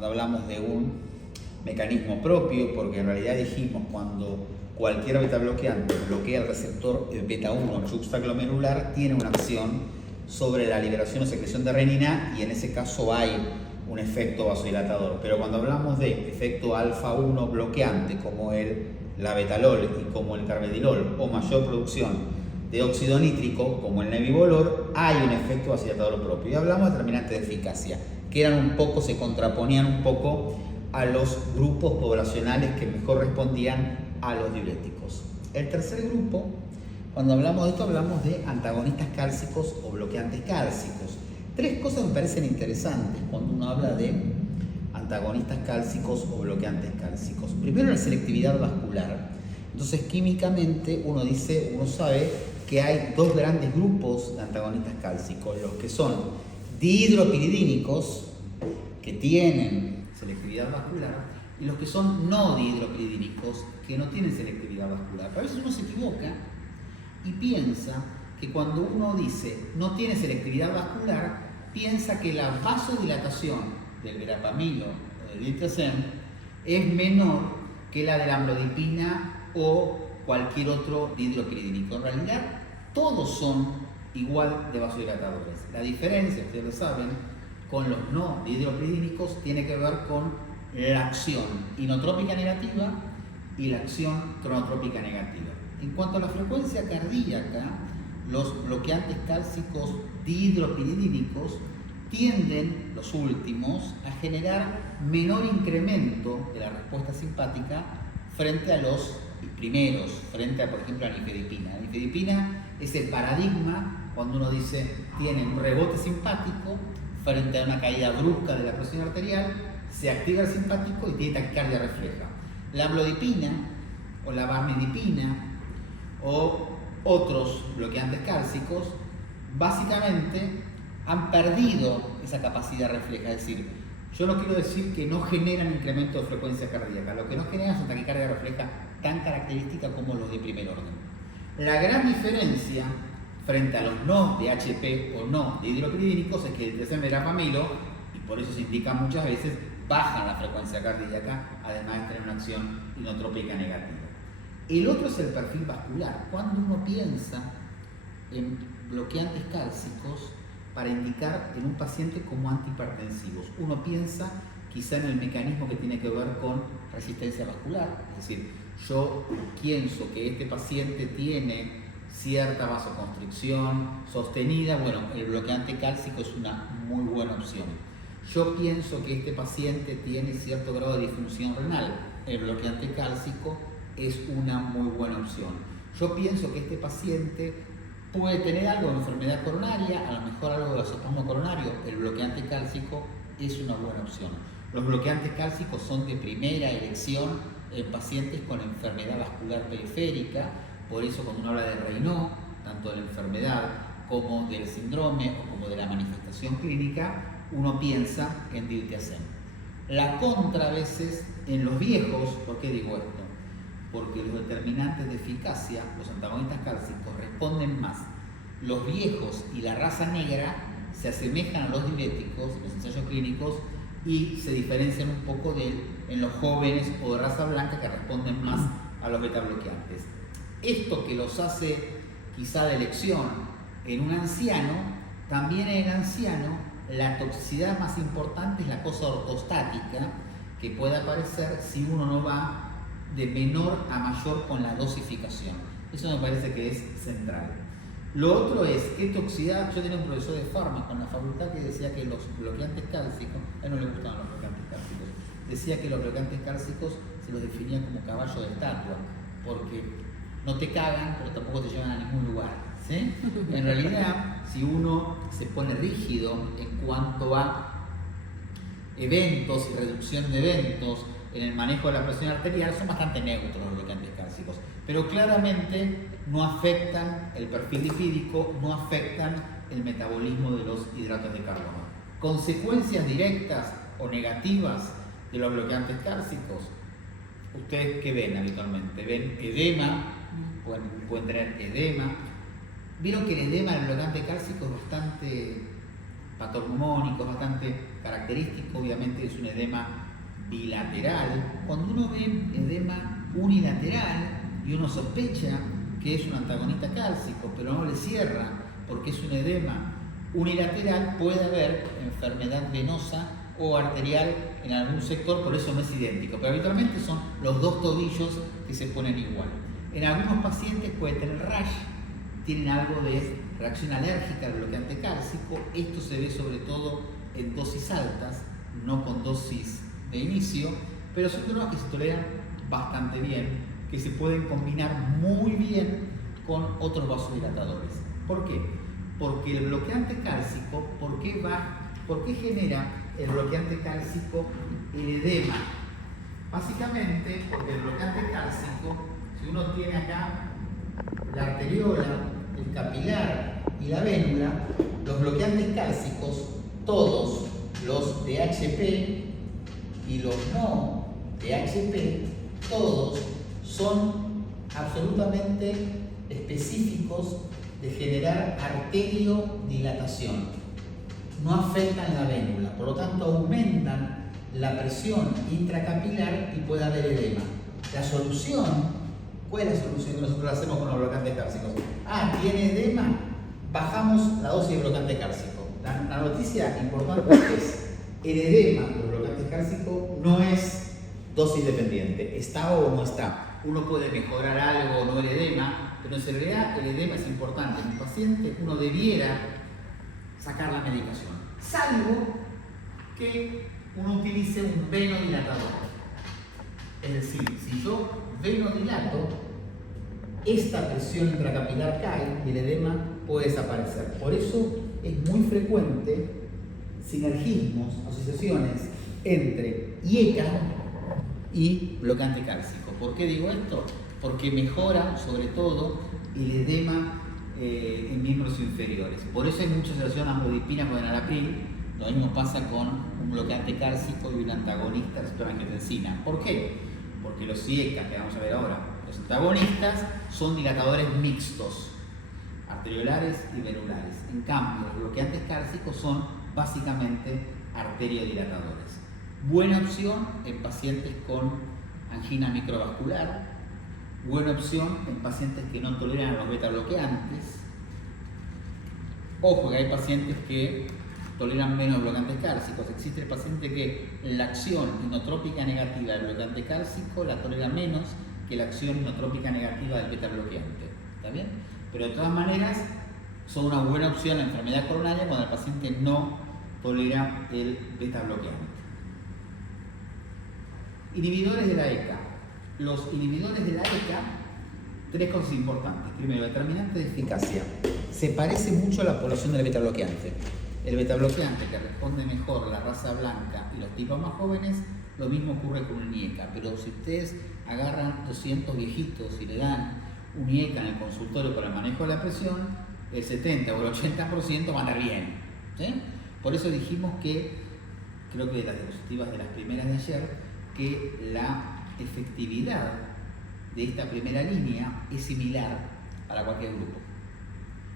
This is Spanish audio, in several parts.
cuando hablamos de un mecanismo propio, porque en realidad dijimos cuando cualquier beta bloqueante bloquea el receptor beta 1 juxtaglomerular, tiene una acción sobre la liberación o secreción de renina y en ese caso hay un efecto vasodilatador. Pero cuando hablamos de efecto alfa 1 bloqueante como el labetalol y como el carvedilol o mayor producción de óxido nítrico como el nebivolor, hay un efecto vasodilatador propio. Y hablamos de determinantes de eficacia, que eran un poco, se contraponían un poco a los grupos poblacionales que mejor respondían a los diuréticos. El tercer grupo, cuando hablamos de esto, hablamos de antagonistas cálcicos o bloqueantes cálcicos. Tres cosas me parecen interesantes cuando uno habla de antagonistas cálcicos o bloqueantes cálcicos. Primero, la selectividad vascular. Entonces, químicamente uno sabe que hay dos grandes grupos de antagonistas cálcicos, los que son dihidropiridínicos, que tienen selectividad vascular, y los que son no dihidropiridínicos, que no tienen selectividad vascular. A veces uno se equivoca y piensa que cuando uno dice no tiene selectividad vascular, piensa que la vasodilatación del verapamilo o del diltiazem es menor que la de la amlodipina o cualquier otro dihidropiridínico. En realidad, todos son igual de vasodilatadores. La diferencia, ustedes lo saben, con los no dihidropiridínicos tiene que ver con la acción inotrópica negativa y la acción cronotrópica negativa. En cuanto a la frecuencia cardíaca, los bloqueantes cálcicos dihidropiridínicos tienden, los últimos, a generar menor incremento de la respuesta simpática frente a los primeros, frente a, por ejemplo, a la nifedipina. La nifedipina es el paradigma cuando uno dice tiene un rebote simpático frente a una caída brusca de la presión arterial, se activa el simpático y tiene taquicardia refleja. La amlodipina o la bamidipina o otros bloqueantes cálcicos básicamente han perdido esa capacidad refleja, es decir, yo no quiero decir que no generan incremento de frecuencia cardíaca, lo que no generan es una taquicardia refleja tan característica como los de primer orden. La gran diferencia frente a los no de HP o no de hidropiridínicos es que el diltiazem verapamilo, y por eso se indica muchas veces, bajan la frecuencia cardíaca, además de tener una acción inotrópica negativa. El otro es el perfil vascular. Cuando uno piensa en bloqueantes cálcicos para indicar en un paciente como antihipertensivos, uno piensa quizá en el mecanismo que tiene que ver con resistencia vascular, es decir, yo pienso que este paciente tiene cierta vasoconstricción sostenida, bueno, el bloqueante cálcico es una muy buena opción. Yo pienso que este paciente tiene cierto grado de disfunción renal, el bloqueante cálcico es una muy buena opción. Yo pienso que este paciente puede tener algo de enfermedad coronaria, a lo mejor algo de vasoplasma coronario, el bloqueante cálcico es una buena opción. Los bloqueantes cálcicos son de primera elección en pacientes con enfermedad vascular periférica, por eso cuando uno habla de Raynaud, tanto de la enfermedad como del síndrome o como de la manifestación clínica, uno piensa en diltiazem. La contra a veces en los viejos, ¿por qué digo esto? Porque los determinantes de eficacia, los antagonistas cálcicos, responden más. Los viejos y la raza negra se asemejan a los diuréticos, los ensayos clínicos, y se diferencian un poco en los jóvenes o de raza blanca que responden más a los beta bloqueantes. Esto que los hace quizá de elección en un anciano, también en el anciano la toxicidad más importante es la cosa ortostática que puede aparecer si uno no va de menor a mayor con la dosificación. Eso me parece que es central. Lo otro es qué toxicidad. Yo tenía un profesor de fármaco en la facultad que decía que los bloqueantes cálcicos, a él no le gustaban los bloqueantes cálcicos, decía que los bloqueantes cálcicos se los definía como caballo de estatua, porque no te cagan, pero tampoco te llevan a ningún lugar, ¿sí? En realidad, si uno se pone rígido en cuanto a eventos y reducción de eventos en el manejo de la presión arterial, son bastante neutros los bloqueantes cálcicos, pero claramente no afectan el perfil lipídico, no afectan el metabolismo de los hidratos de carbono. Consecuencias directas o negativas de los bloqueantes cálcicos, ¿ustedes qué ven habitualmente? ¿Ven edema? Pueden tener edema. Vieron que el edema del bloqueante cálcico es bastante patognomónico, es bastante característico obviamente es un edema bilateral. Cuando uno ve edema unilateral y uno sospecha que es un antagonista cálcico, pero no le cierra porque es un edema unilateral, puede haber enfermedad venosa o arterial en algún sector, por eso no es idéntico, pero habitualmente son los dos tobillos que se ponen igual. En algunos pacientes puede tener rash, tienen algo de reacción alérgica al bloqueante cálcico. Esto se ve sobre todo en dosis altas, no con dosis de inicio, pero son drogas que se toleran bastante bien, que se pueden combinar muy bien con otros vasodilatadores. ¿Por qué? Porque el bloqueante cálcico, ¿por qué genera el bloqueante cálcico el edema? Básicamente porque el bloqueante cálcico, si uno tiene acá la arteriola, el capilar y la vénula, los bloqueantes cálcicos, todos los DHP y los no DHP, todos son absolutamente específicos de generar arteriodilatación. No afectan la vénula, por lo tanto aumentan la presión intracapilar y puede haber edema. La solución, ¿cuál es la solución que nosotros hacemos con los bloqueantes cálcicos? ¿Tiene edema? Bajamos la dosis de bloqueante cálcico. La noticia importante es el edema de los bloqueantes cálcicos no es dosis dependiente, está o no está. Uno puede mejorar algo o no el edema, pero en realidad el edema es importante. En un paciente uno debiera sacar la medicación, salvo que uno utilice un venodilatador. Es decir, si yo venodilato, esta presión intracapilar cae y el edema puede desaparecer. Por eso es muy frecuente sinergismos, asociaciones entre IECA y bloqueante cálcico. ¿Por qué digo esto? Porque mejora sobre todo el edema en miembros inferiores. Por eso hay mucha asociación amlodipina con enalapril. Lo mismo pasa con un bloqueante cálcico y un antagonista receptor angiotensina. ¿Por qué? Porque los IECA, que vamos a ver ahora, los antagonistas son dilatadores mixtos, arteriolares y venulares. En cambio, los bloqueantes cálcicos son básicamente arteriodilatadores. Buena opción en pacientes con angina microvascular, buena opción en pacientes que no toleran los beta bloqueantes. Ojo que hay pacientes que toleran menos bloqueantes cálcicos. Existe el paciente que la acción inotrópica negativa del bloqueante cálcico la tolera menos que la acción inotrópica negativa del beta bloqueante. ¿Está bien? Pero de todas maneras son una buena opción en la enfermedad coronaria cuando el paciente no tolera el beta bloqueante. Inhibidores de la ECA. Los inhibidores de la ECA, tres cosas importantes. Primero, determinante de eficacia. Se parece mucho a la población del beta bloqueante. El beta bloqueante que responde mejor la raza blanca y los tipos más jóvenes, lo mismo ocurre con un IECA. Pero si ustedes agarran 200 viejitos y le dan un IECA en el consultorio para el manejo de la presión, el 70 o el 80% van a andar bien. ¿Sí? Por eso dijimos que, creo que de las diapositivas de las primeras de ayer, que la efectividad de esta primera línea es similar para cualquier grupo.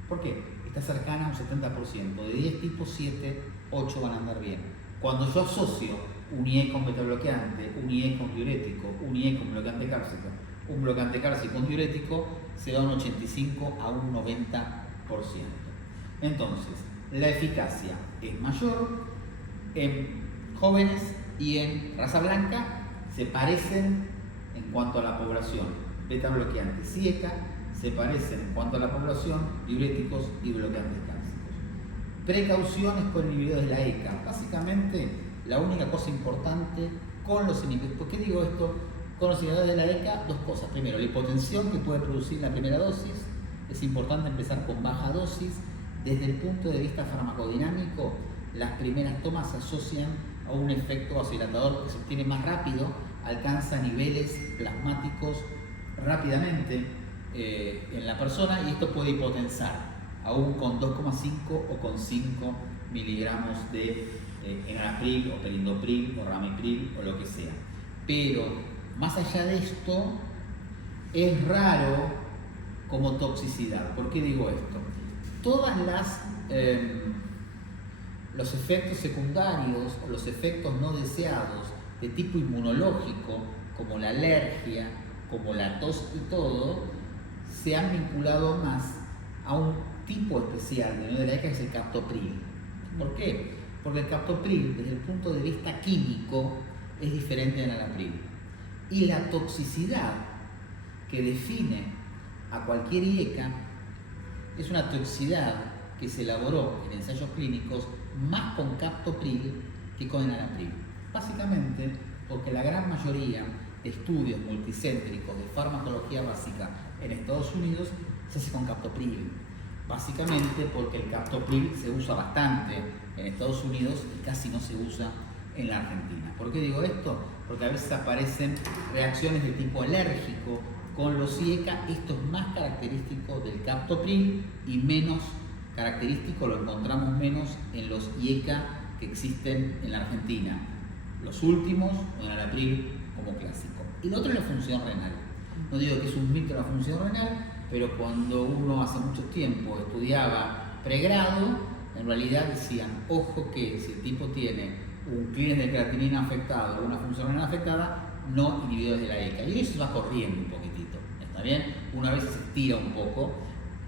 ¿Por qué? Está cercana a un 70%. De 10 tipos, 7, 8 van a andar bien. Cuando yo asocio un IE con betabloqueante, un IE con diurético, un IE con bloqueante cálcico, un bloqueante cálcico con diurético, se da un 85 a un 90%. Entonces, la eficacia es mayor en jóvenes y en raza blanca, se parecen en cuanto a la población beta bloqueantes y ECA, se parecen en cuanto a la población diuréticos y bloqueantes cálcicos. Precauciones con inhibidores de la ECA. Básicamente, la única cosa importante con los inhibidores, ¿por qué digo esto? Con los inhibidores de la ECA, dos cosas. Primero, la hipotensión que puede producir la primera dosis. Es importante empezar con baja dosis. Desde el punto de vista farmacodinámico, las primeras tomas se asocian a un efecto vasodilatador que se obtiene más rápido, alcanza niveles plasmáticos rápidamente en la persona, y esto puede hipotensar aún con 2,5 o con 5 miligramos de enalapril o perindopril o ramipril o lo que sea. Pero más allá de esto, es raro como toxicidad. ¿Por qué digo esto? Todas las los efectos secundarios o los efectos no deseados de tipo inmunológico, como la alergia, como la tos y todo, se han vinculado más a un tipo especial de veneno de la ECA, que es el captopril. ¿Por qué? Porque el captopril, desde el punto de vista químico, es diferente del enalapril. Y la toxicidad que define a cualquier IECA es una toxicidad que se elaboró en ensayos clínicos más con captopril que con enalapril. Básicamente porque la gran mayoría de estudios multicéntricos de farmacología básica en Estados Unidos se hace con captopril. Básicamente porque el captopril se usa bastante en Estados Unidos y casi no se usa en la Argentina. ¿Por qué digo esto? Porque a veces aparecen reacciones de tipo alérgico con los IECA. Esto es más característico del captopril y menos característico, lo encontramos menos en los IECA que existen en la Argentina. Los últimos, o enalapril como clásico. Y lo otro es la función renal. No digo que es un mito la función renal, pero cuando uno hace mucho tiempo estudiaba pregrado, en realidad decían, ojo que si el tipo tiene un clínico de creatinina afectado o una función renal afectada, no inhibidores de la ECA. Y eso se va corriendo un poquitito, ¿está bien? Una vez se estira un poco,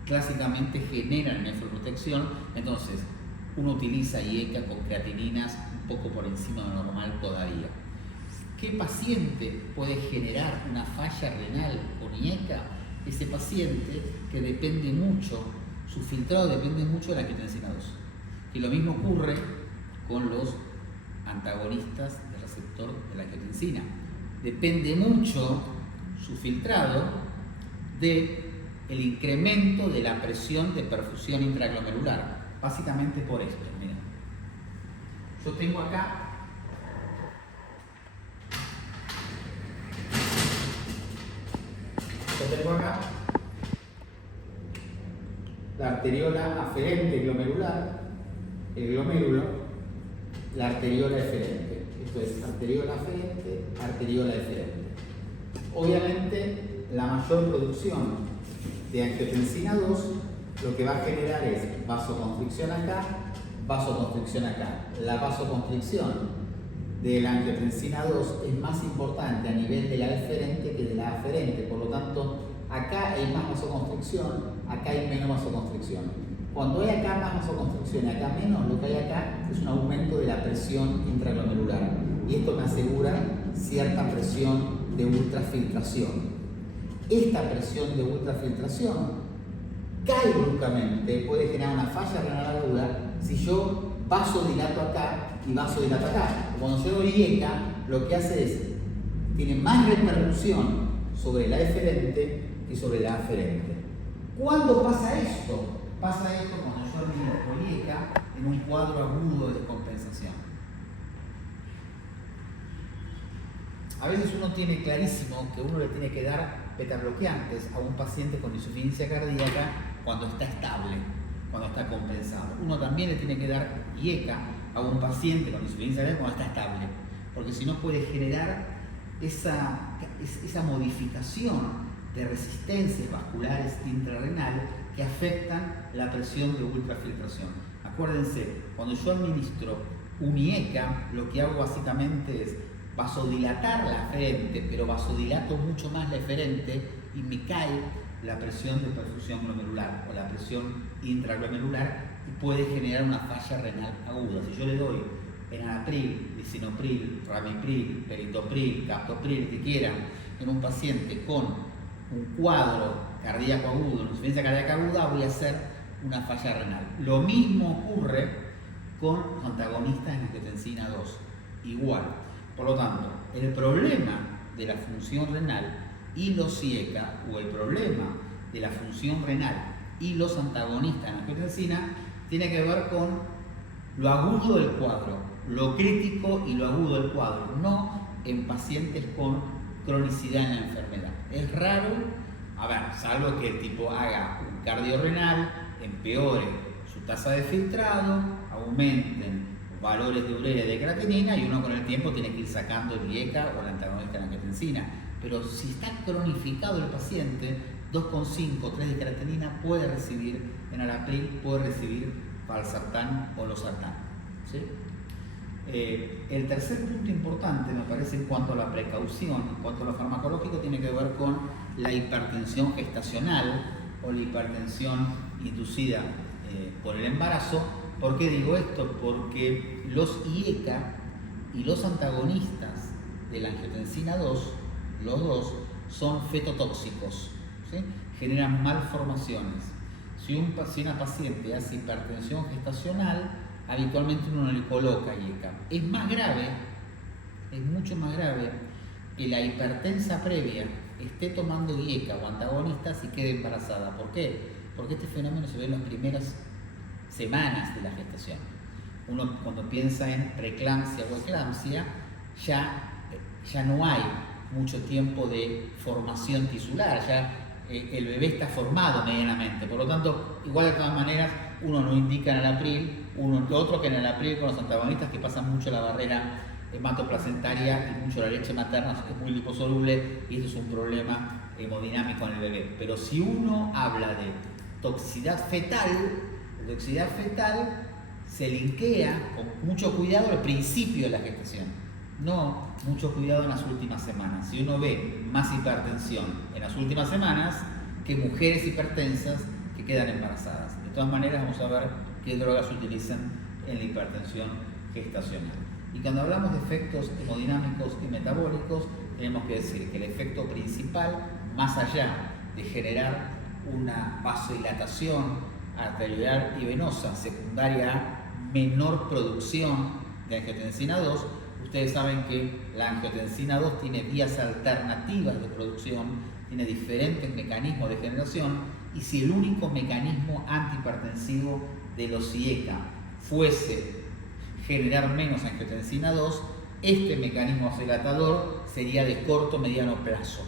clásicamente generan nefroprotección, entonces uno utiliza IECA con creatininas un poco por encima de lo normal todavía. ¿Qué paciente puede generar una falla renal con IECA? Ese paciente que depende mucho, su filtrado depende mucho de la angiotensina 2. Y lo mismo ocurre con los antagonistas del receptor de la angiotensina. Depende mucho su filtrado del incremento de la presión de perfusión intraglomerular. Básicamente por esto, miren. Yo tengo acá la arteriola aferente glomerular, el glomérulo, la arteriola eferente. Esto es arteriola aferente, arteriola eferente. Obviamente, la mayor producción de angiotensina 2 lo que va a generar es vasoconstricción acá, vasoconstricción acá. La vasoconstricción de la angiotensina 2 es más importante a nivel de la eferente que de la aferente, por lo tanto, acá hay más vasoconstricción, acá hay menos vasoconstricción. Cuando hay acá más vasoconstricción y acá menos, lo que hay acá es un aumento de la presión intraglomerular. Y esto me asegura cierta presión de ultrafiltración. Esta presión de ultrafiltración cae bruscamente, puede generar una falla renal aguda si yo vasodilato acá y vasodilato acá. Cuando yo doy IECA, lo que hace es, tiene más repercusión sobre la eferente que sobre la aferente. ¿Cuándo pasa esto? Pasa esto cuando yo administro IECA en un cuadro agudo de descompensación. A veces uno tiene clarísimo que uno le tiene que dar betabloqueantes a un paciente con insuficiencia cardíaca cuando está estable, cuando está compensado. Uno también le tiene que dar IECA a un paciente con insuficiencia cardíaca cuando está estable, porque si no puede generar esa modificación de resistencias vasculares intrarrenal que afectan la presión de ultrafiltración. Acuérdense, cuando yo administro un IECA, lo que hago básicamente es vasodilatar la eferente, pero vasodilato mucho más la eferente y me cae la presión de perfusión glomerular o la presión intraglomerular y puede generar una falla renal aguda. Si yo le doy enalapril, lisinopril, ramipril, perindopril, captopril, el que quieran, en un paciente con un cuadro cardíaco agudo, una insuficiencia cardíaca aguda, voy a hacer una falla renal. Lo mismo ocurre con los antagonistas en angiotensina 2, igual. Por lo tanto, el problema de la función renal y los IECA, o el problema de la función renal y los antagonistas en angiotensina, tiene que ver con lo agudo del cuadro, lo crítico y lo agudo del cuadro, no en pacientes con cronicidad en la enfermedad. Es raro, salvo que el tipo haga un cardiorrenal, empeore su tasa de filtrado, aumenten valores de urea y de creatinina y uno con el tiempo tiene que ir sacando el IECA o el antagonista de la angiotensina. Pero si está cronificado el paciente, 2,5, 3 de creatinina puede recibir enalapril, puede recibir valsartán o losartán. ¿sí? El tercer punto importante, me parece, en cuanto a la precaución, en cuanto a lo farmacológico, tiene que ver con la hipertensión gestacional o la hipertensión inducida por el embarazo. ¿Por qué digo esto? Porque los IECA y los antagonistas de la angiotensina 2, los dos, son fetotóxicos, ¿sí? Generan malformaciones. Si una paciente hace hipertensión gestacional, habitualmente uno no le coloca IECA. Es más grave, es mucho más grave que la hipertensa previa esté tomando IECA o antagonistas y quede embarazada. ¿Por qué? Porque este fenómeno se ve en las primeras semanas de la gestación. Uno cuando piensa en preeclampsia o eclampsia, ya no hay mucho tiempo de formación tisular, ya el bebé está formado medianamente. Por lo tanto, igual de todas maneras, uno no indica en el april, lo otro que en el april con los antagonistas que pasan mucho la barrera hematoplacentaria y mucho la leche materna, es muy liposoluble y eso es un problema hemodinámico en el bebé. Pero si uno habla de toxicidad fetal, la toxicidad fetal se linkea con mucho cuidado al principio de la gestación, no mucho cuidado en las últimas semanas. Si uno ve más hipertensión en las últimas semanas que mujeres hipertensas que quedan embarazadas. De todas maneras, vamos a ver qué drogas se utilizan en la hipertensión gestacional. Y cuando hablamos de efectos hemodinámicos y metabólicos, tenemos que decir que el efecto principal, más allá de generar una vasodilatación arterial y venosa secundaria a menor producción de angiotensina 2, ustedes saben que la angiotensina 2 tiene vías alternativas de producción, tiene diferentes mecanismos de generación, y si el único mecanismo antihipertensivo de los IECA fuese generar menos angiotensina 2, este mecanismo vasodilatador sería de corto mediano plazo.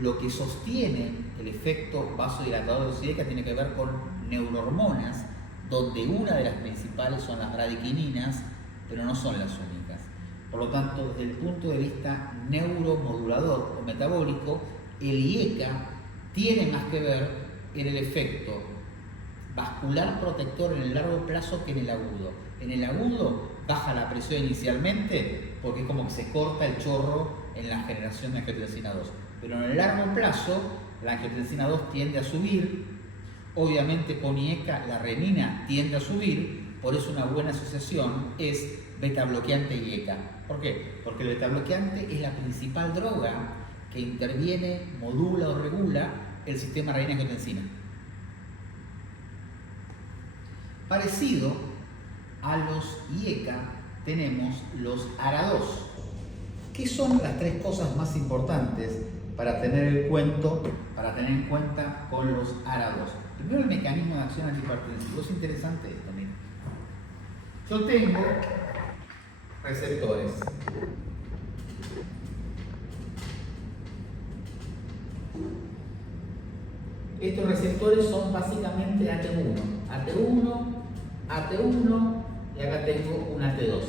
Lo que sostiene el efecto vasodilatador de los IECA tiene que ver con neurohormonas, donde una de las principales son las bradykininas, pero no son las únicas. Por lo tanto, desde el punto de vista neuromodulador o metabólico, el IECA tiene más que ver en el efecto vascular protector en el largo plazo que en el agudo. En el agudo baja la presión inicialmente porque es como que se corta el chorro en la generación de angiotensina 2. Pero en el largo plazo la angiotensina 2 tiende a subir. Obviamente con IECA la renina tiende a subir, por eso una buena asociación es beta bloqueante y IECA. ¿Por qué? Porque el beta bloqueante es la principal droga que interviene, modula o regula el sistema renina-angiotensina. Parecido a los IECA tenemos los ARA2. ¿Qué son las tres cosas más importantes para tener en cuenta con los ARA2? Primero, el mecanismo de acción antihipertensivo. Es interesante esto, miren. Yo tengo receptores. Estos receptores son básicamente AT1, y acá tengo un AT2.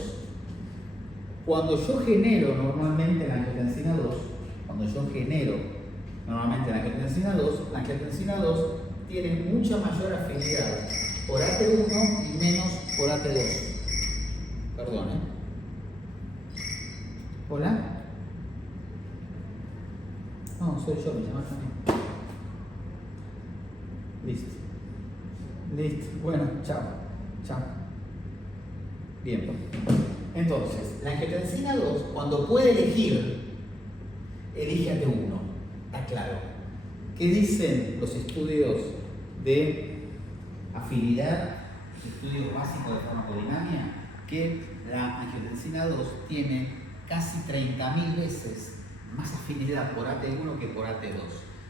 Cuando yo genero normalmente la angiotensina 2, la angiotensina 2 tiene mucha mayor afinidad por AT1 y menos por AT2. Perdón, ¿Hola? No, soy yo, me llamas a mí. Listo. Bueno, chao. Bien. Entonces, la angiotensina 2, cuando puede elige AT1. Está claro. ¿Qué dicen los estudios de afinidad, estudios básicos de farmacodinamia? Que la angiotensina 2 tiene casi 30.000 veces más afinidad por AT1 que por AT2.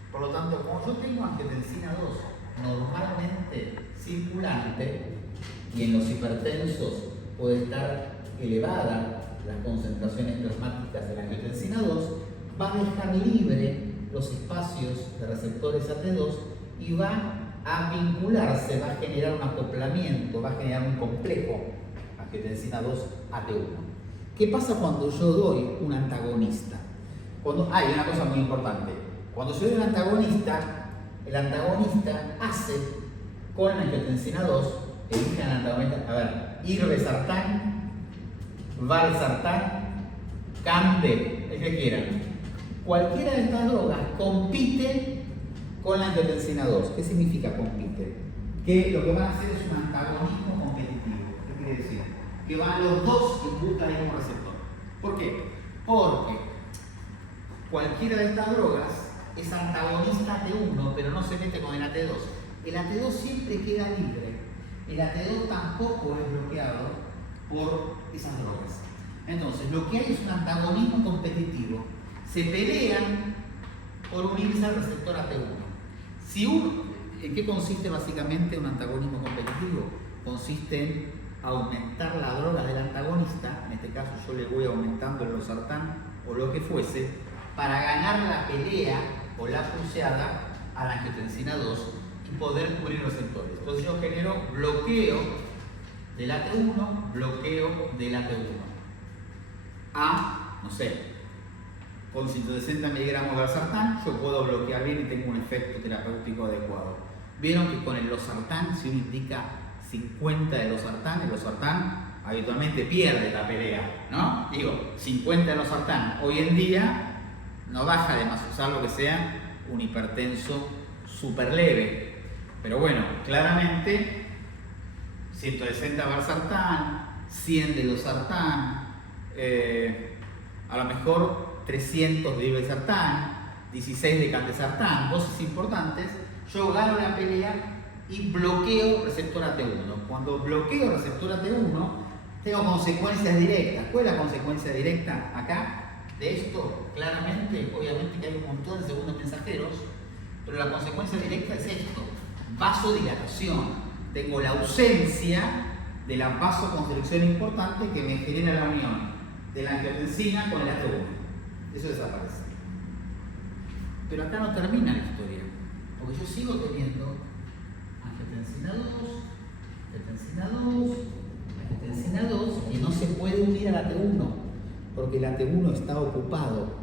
Por lo tanto, como yo tengo angiotensina 2 normalmente circulante, y en los hipertensos puede estar elevada las concentraciones plasmáticas de la angiotensina 2, va a dejar libre los espacios de receptores AT2 y va a vincularse, va a generar un acoplamiento, va a generar un complejo angiotensina 2 AT1. ¿Qué pasa cuando yo doy un antagonista? Hay una cosa muy importante. Cuando yo doy un antagonista, el antagonista hace con la angiotensina 2 elijan antagonistas. A ver, irbesartán, valsartán, cande, el que quieran. Cualquiera de estas drogas compite con la angiotensina 2. ¿Qué significa compite? Que lo que van a hacer es un antagonismo competitivo. ¿Qué quiere decir? Que van los dos en busca del mismo receptor. ¿Por qué? Porque cualquiera de estas drogas es antagonista AT1, pero no se mete con el AT2. El AT2 siempre queda libre. El AT2 tampoco es bloqueado por esas drogas. Entonces, lo que hay es un antagonismo competitivo. Se pelean por unirse al receptor AT1. ¿En qué consiste básicamente un antagonismo competitivo? Consiste en aumentar la droga del antagonista, en este caso yo le voy aumentando el losartán o lo que fuese, para ganar la pelea o la pulseada a la angiotensina 2 y poder cubrir los receptores. Entonces yo genero bloqueo del AT1, bloqueo del AT1. No sé, con 160 miligramos de losartán yo puedo bloquear bien y tengo un efecto terapéutico adecuado. Vieron que con el losartán, si uno indica 50 de losartán, el losartán habitualmente pierde la pelea, ¿no? Digo, 50 de losartán hoy en día no baja de más usar lo que sea un hipertenso súper leve. Pero bueno, claramente 160 de valsartán, 100 de losartán, a lo mejor 300 de irbesartán, 16 de candesartán, dosis importantes, yo gano la pelea y bloqueo receptor AT1. Cuando bloqueo receptor AT1, tengo consecuencias directas. ¿Cuál es la consecuencia directa acá de esto? Claramente, obviamente que hay un montón de segundos mensajeros, pero la consecuencia directa es esto: vasodilatación. Tengo la ausencia de la vasoconstricción importante que me genera la unión de la angiotensina con el AT1. Eso desaparece. Pero acá no termina la historia, porque yo sigo teniendo angiotensina 2, angiotensina 2, y no se puede unir al AT1, porque el AT1 está ocupado.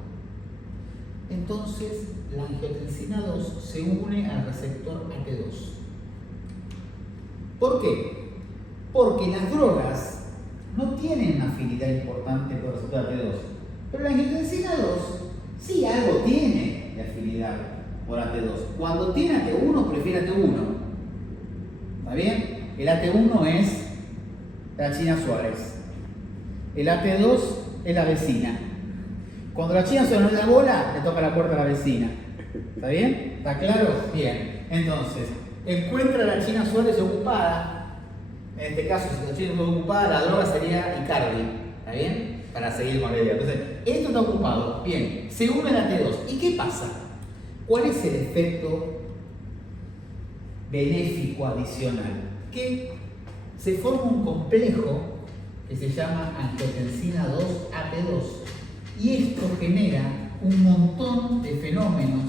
Entonces, la angiotensina 2 se une al receptor AT2. ¿Por qué? Porque las drogas no tienen una afinidad importante por el receptor AT2, pero la angiotensina 2 sí algo tiene de afinidad por AT2. Cuando tiene AT1, prefiere AT1. ¿Está bien? El AT1 es la China Suárez. El AT2 es la vecina. Cuando la China Suárez no da bola, le toca la puerta a la vecina. ¿Está bien? ¿Está claro? Bien. Entonces, encuentra a la China Suárez ocupada. En este caso, si la China Suárez ocupada, la droga sería Icardi. ¿Está bien? Para seguir con la idea. Entonces, esto está ocupado. Bien. Se une al AT2. ¿Y qué pasa? ¿Cuál es el efecto benéfico adicional? Que se forma un complejo que se llama angiotensina 2-AT2, y esto genera un montón de fenómenos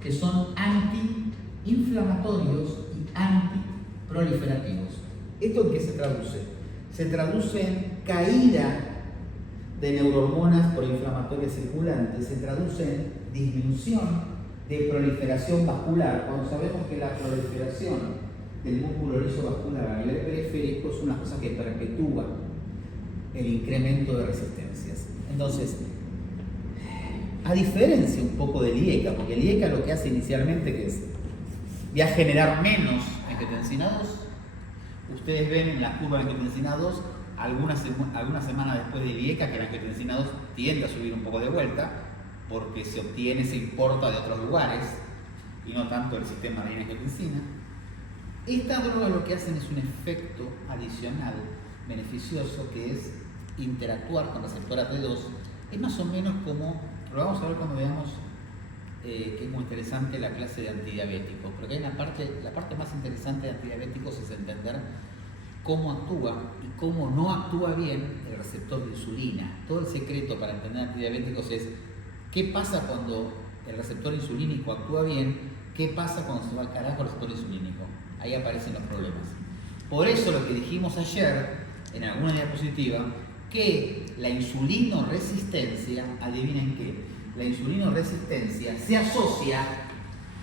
que son antiinflamatorios y antiproliferativos. ¿Esto en qué se traduce? Se traduce en caída de neurohormonas proinflamatorias circulantes, se traduce en disminución de proliferación vascular, cuando sabemos que la proliferación del músculo liso vascular a nivel periférico es una cosa que perpetúa el incremento de resistencias. Entonces, a diferencia un poco del IECA, porque el IECA lo que hace inicialmente que es va a generar menos angiotensina 2. Ustedes ven en la curva de angiotensina 2 algunas semanas después del IECA que la angiotensina 2 tiende a subir un poco de vuelta, porque se obtiene, se importa de otros lugares y no tanto del sistema de angiotensina. Estas drogas lo que hacen es un efecto adicional beneficioso, que es interactuar con receptor AT2. Es más o menos como, lo vamos a ver cuando veamos que es muy interesante la clase de antidiabéticos, porque hay la parte más interesante de antidiabéticos es entender cómo actúa y cómo no actúa bien el receptor de insulina. Todo el secreto para entender antidiabéticos es qué pasa cuando el receptor insulínico actúa bien, qué pasa cuando se va al carajo el receptor insulínico. Ahí aparecen los problemas. Por eso lo que dijimos ayer en alguna diapositiva, que la insulinoresistencia, adivinen qué, la insulinoresistencia se asocia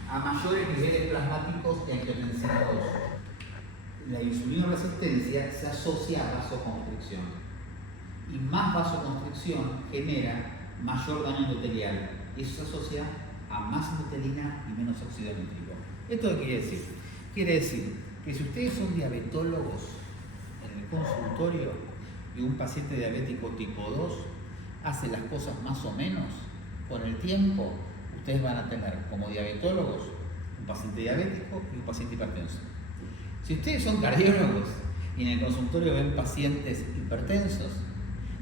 a mayores niveles plasmáticos de angiotensina 2. la insulinoresistencia se asocia a vasoconstricción. Y más vasoconstricción genera mayor daño endotelial. Y eso se asocia a más endotelina y menos óxido nítrico. ¿Esto qué quiere decir? Quiere decir que si ustedes son diabetólogos en el consultorio y un paciente diabético tipo 2 hace las cosas más o menos, con el tiempo ustedes van a tener como diabetólogos un paciente diabético y un paciente hipertenso. Si ustedes son cardiólogos y en el consultorio ven pacientes hipertensos,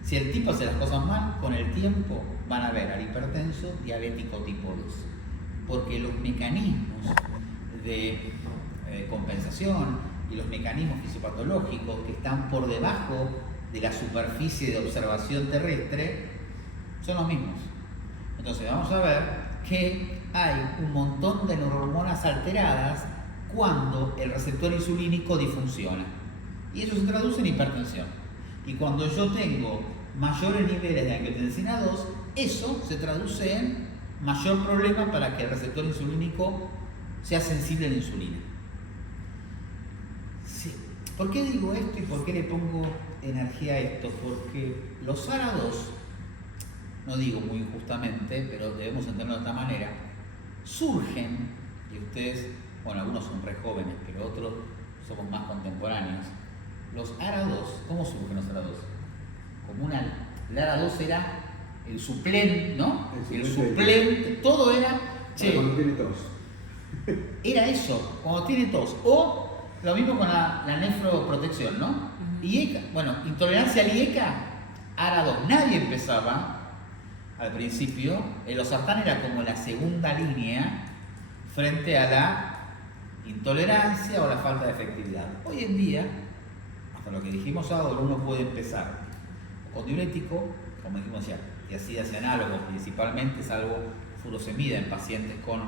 si el tipo hace las cosas mal, con el tiempo van a ver al hipertenso diabético tipo 2. Porque los mecanismos de compensación y los mecanismos fisiopatológicos que están por debajo de la superficie de observación terrestre son los mismos. Entonces vamos a ver que hay un montón de neurohormonas alteradas cuando el receptor insulínico disfunciona. Y eso se traduce en hipertensión. Y cuando yo tengo mayores niveles de angiotensina 2, eso se traduce en mayor problema para que el receptor insulínico sea sensible a la insulina. Sí. ¿Por qué digo esto y por qué le pongo energía a esto? Porque los ARA2, no digo muy injustamente, pero debemos entenderlo de esta manera, surgen, y ustedes, bueno, algunos son re jóvenes, pero otros somos más contemporáneos. Los ARA2, ¿cómo surgen los ARA2? Como el ARA2 era el suplente, ¿no? El suplente, todo era, che, cuando tiene tos. Era eso, cuando tiene tos. O lo mismo con la nefroprotección, ¿no? IECA, bueno, intolerancia al IECA, ARA2. Nadie empezaba al principio, el losartán era como la segunda línea frente a la intolerancia o la falta de efectividad. Hoy en día, hasta lo que dijimos ahora, uno puede empezar con diurético, como dijimos ya, y así hace análogos principalmente, salvo furosemida en pacientes con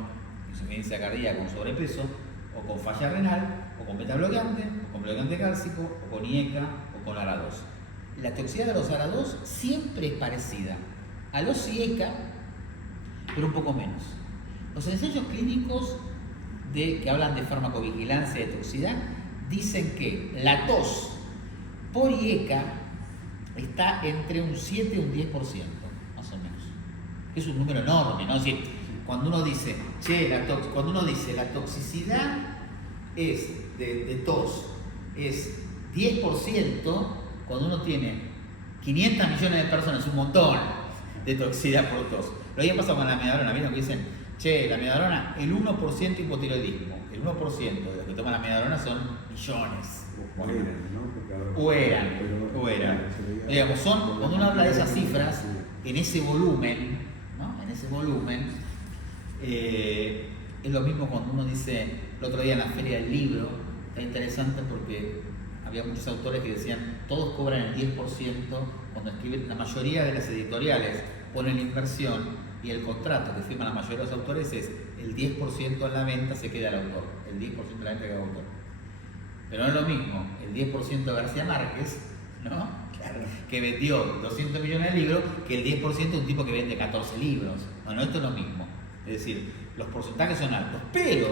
insuficiencia cardíaca, con sobrepeso, o con falla renal, o con beta-bloqueante, o con bloqueante cálcico, o con IECA, o con ARA2. La toxicidad de los ARA2 siempre es parecida a los IECA, pero un poco menos. Los ensayos clínicos que hablan de farmacovigilancia y de toxicidad dicen que la tos por IECA está entre un 7 y un 10%, más o menos. Es un número enorme, ¿no? Es decir, cuando uno dice, la toxicidad es de tos es 10%, cuando uno tiene 500 millones de personas, es un montón de toxicidad por tos. Lo mismo pasa con la amiodarona, ¿vieron? Que dicen, la amiodarona, el 1% hipotiroidismo. El 1% de los que toman la amiodarona son millones. O eran. Digamos, cuando uno habla de esas cifras, en ese volumen, ¿no? En ese volumen, es lo mismo cuando uno dice, el otro día en la feria del libro, está interesante porque había muchos autores que decían, todos cobran el 10% cuando escriben, la mayoría de las editoriales ponen la inversión y el contrato que firman la mayoría de los autores es el 10% en la venta se queda al autor, el 10% de la venta queda al autor. Pero no es lo mismo el 10% de García Márquez, ¿no? Claro. Que vendió 200 millones de libros, que el 10% de un tipo que vende 14 libros. Bueno, esto es lo mismo. Es decir, los porcentajes son altos, pero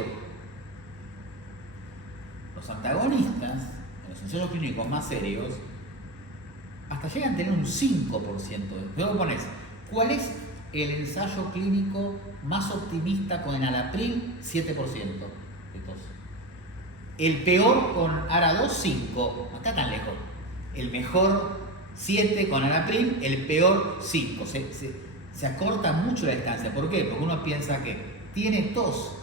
los antagonistas, en los ensayos clínicos más serios, hasta llegan a tener un 5%. Luego pones, ¿cuál es el ensayo clínico más optimista con enalapril? 7% de tos. El peor con ARA2, 5. No está tan lejos. El mejor, 7 con enalapril, el peor, 5. Se acorta mucho la distancia. ¿Por qué? Porque uno piensa que tiene tos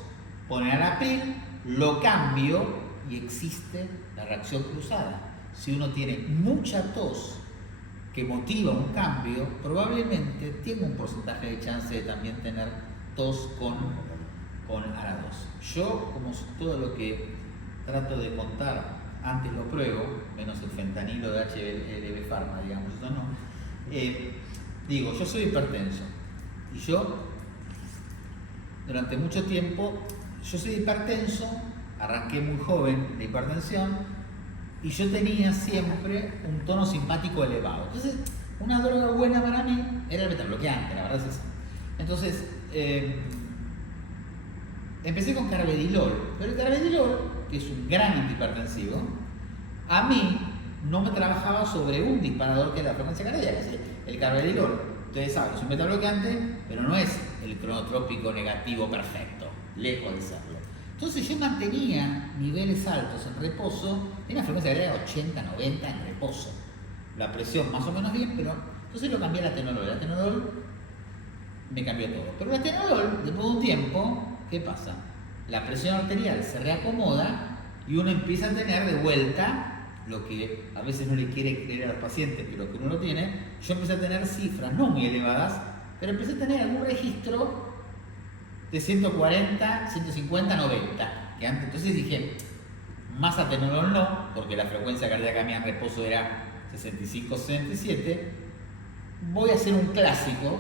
con enalapril, lo cambio y existe la reacción cruzada. Si uno tiene mucha tos que motiva un cambio, probablemente tenga un porcentaje de chance de también tener tos con ARA2. Yo, como todo lo que trato de contar, antes lo pruebo, menos el fentanilo de HLB Pharma, digamos, eso no. Digo, yo soy hipertenso y yo, durante mucho tiempo, yo soy hipertenso, arranqué muy joven de hipertensión y yo tenía siempre un tono simpático elevado. Entonces, una droga buena para mí era el beta-bloqueante, la verdad es esa. Entonces, empecé con carvedilol, pero el carvedilol, que es un gran antihipertensivo, A mí no me trabajaba sobre un disparador que es la frecuencia cardíaca, es el carvedilol. Ustedes saben, es un beta bloqueante, pero no es el cronotrópico negativo perfecto, lejos de serlo. Entonces yo mantenía niveles altos en reposo, en la frecuencia cardíaca 80, 90 en reposo. La presión más o menos bien, pero entonces lo cambié al atenolol. El atenolol me cambió todo. Pero el atenolol, después de un tiempo, ¿qué pasa? La presión arterial se reacomoda y uno empieza a tener de vuelta lo que a veces no le quiere creer a los pacientes, pero lo que uno lo tiene. Yo empecé a tener cifras no muy elevadas, pero empecé a tener algún registro de 140, 150, 90. Que antes, entonces dije, más atenolol no, porque la frecuencia cardíaca mía en reposo era 65, 67. Voy a hacer un clásico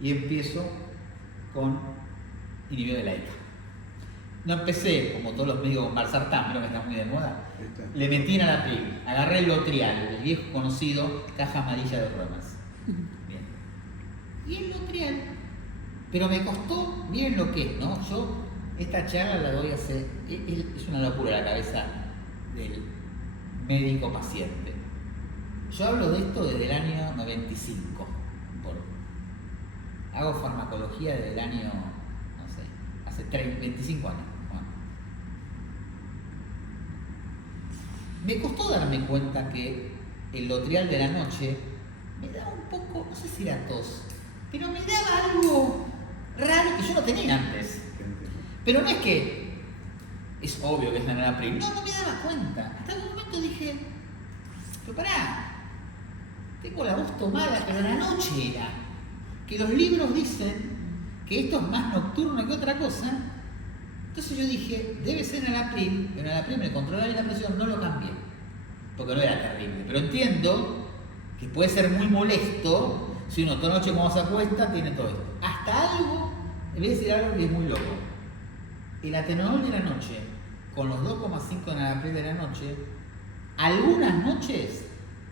y empiezo con inhibidor de la ECA. No empecé, como todos los médicos, con valsartán, pero que está muy de moda. Le metí en enalapril, agarré el Lotrial, el viejo conocido, caja amarilla de reumas. Bien. Y el Lotrial, pero me costó, miren lo que es, ¿no? Yo esta charla la doy a hacer, es una locura la cabeza del médico paciente. Yo hablo de esto desde el año 95. Hago farmacología desde el año, no sé, hace 25 años. Bueno. Me costó darme cuenta que el Lotrial de la noche me daba un poco, no sé si era tos, pero me daba algo raro que yo no tenía antes. Pero no es que es obvio que es la enalapril, no me daba cuenta. Hasta un momento dije, pero pará, tengo la voz tomada, pero la noche era. Que los libros dicen que esto es más nocturno que otra cosa. Entonces yo dije, debe ser enalapril, pero enalapril me controlaba la presión, no lo cambié, porque no era terrible. Pero entiendo que puede ser muy molesto si uno toda la noche cuando se acuesta tiene todo esto. Hasta algo, le voy a decir algo que es muy loco. El atenolol de la noche, con los 2,5 de enalapril de la noche, algunas noches,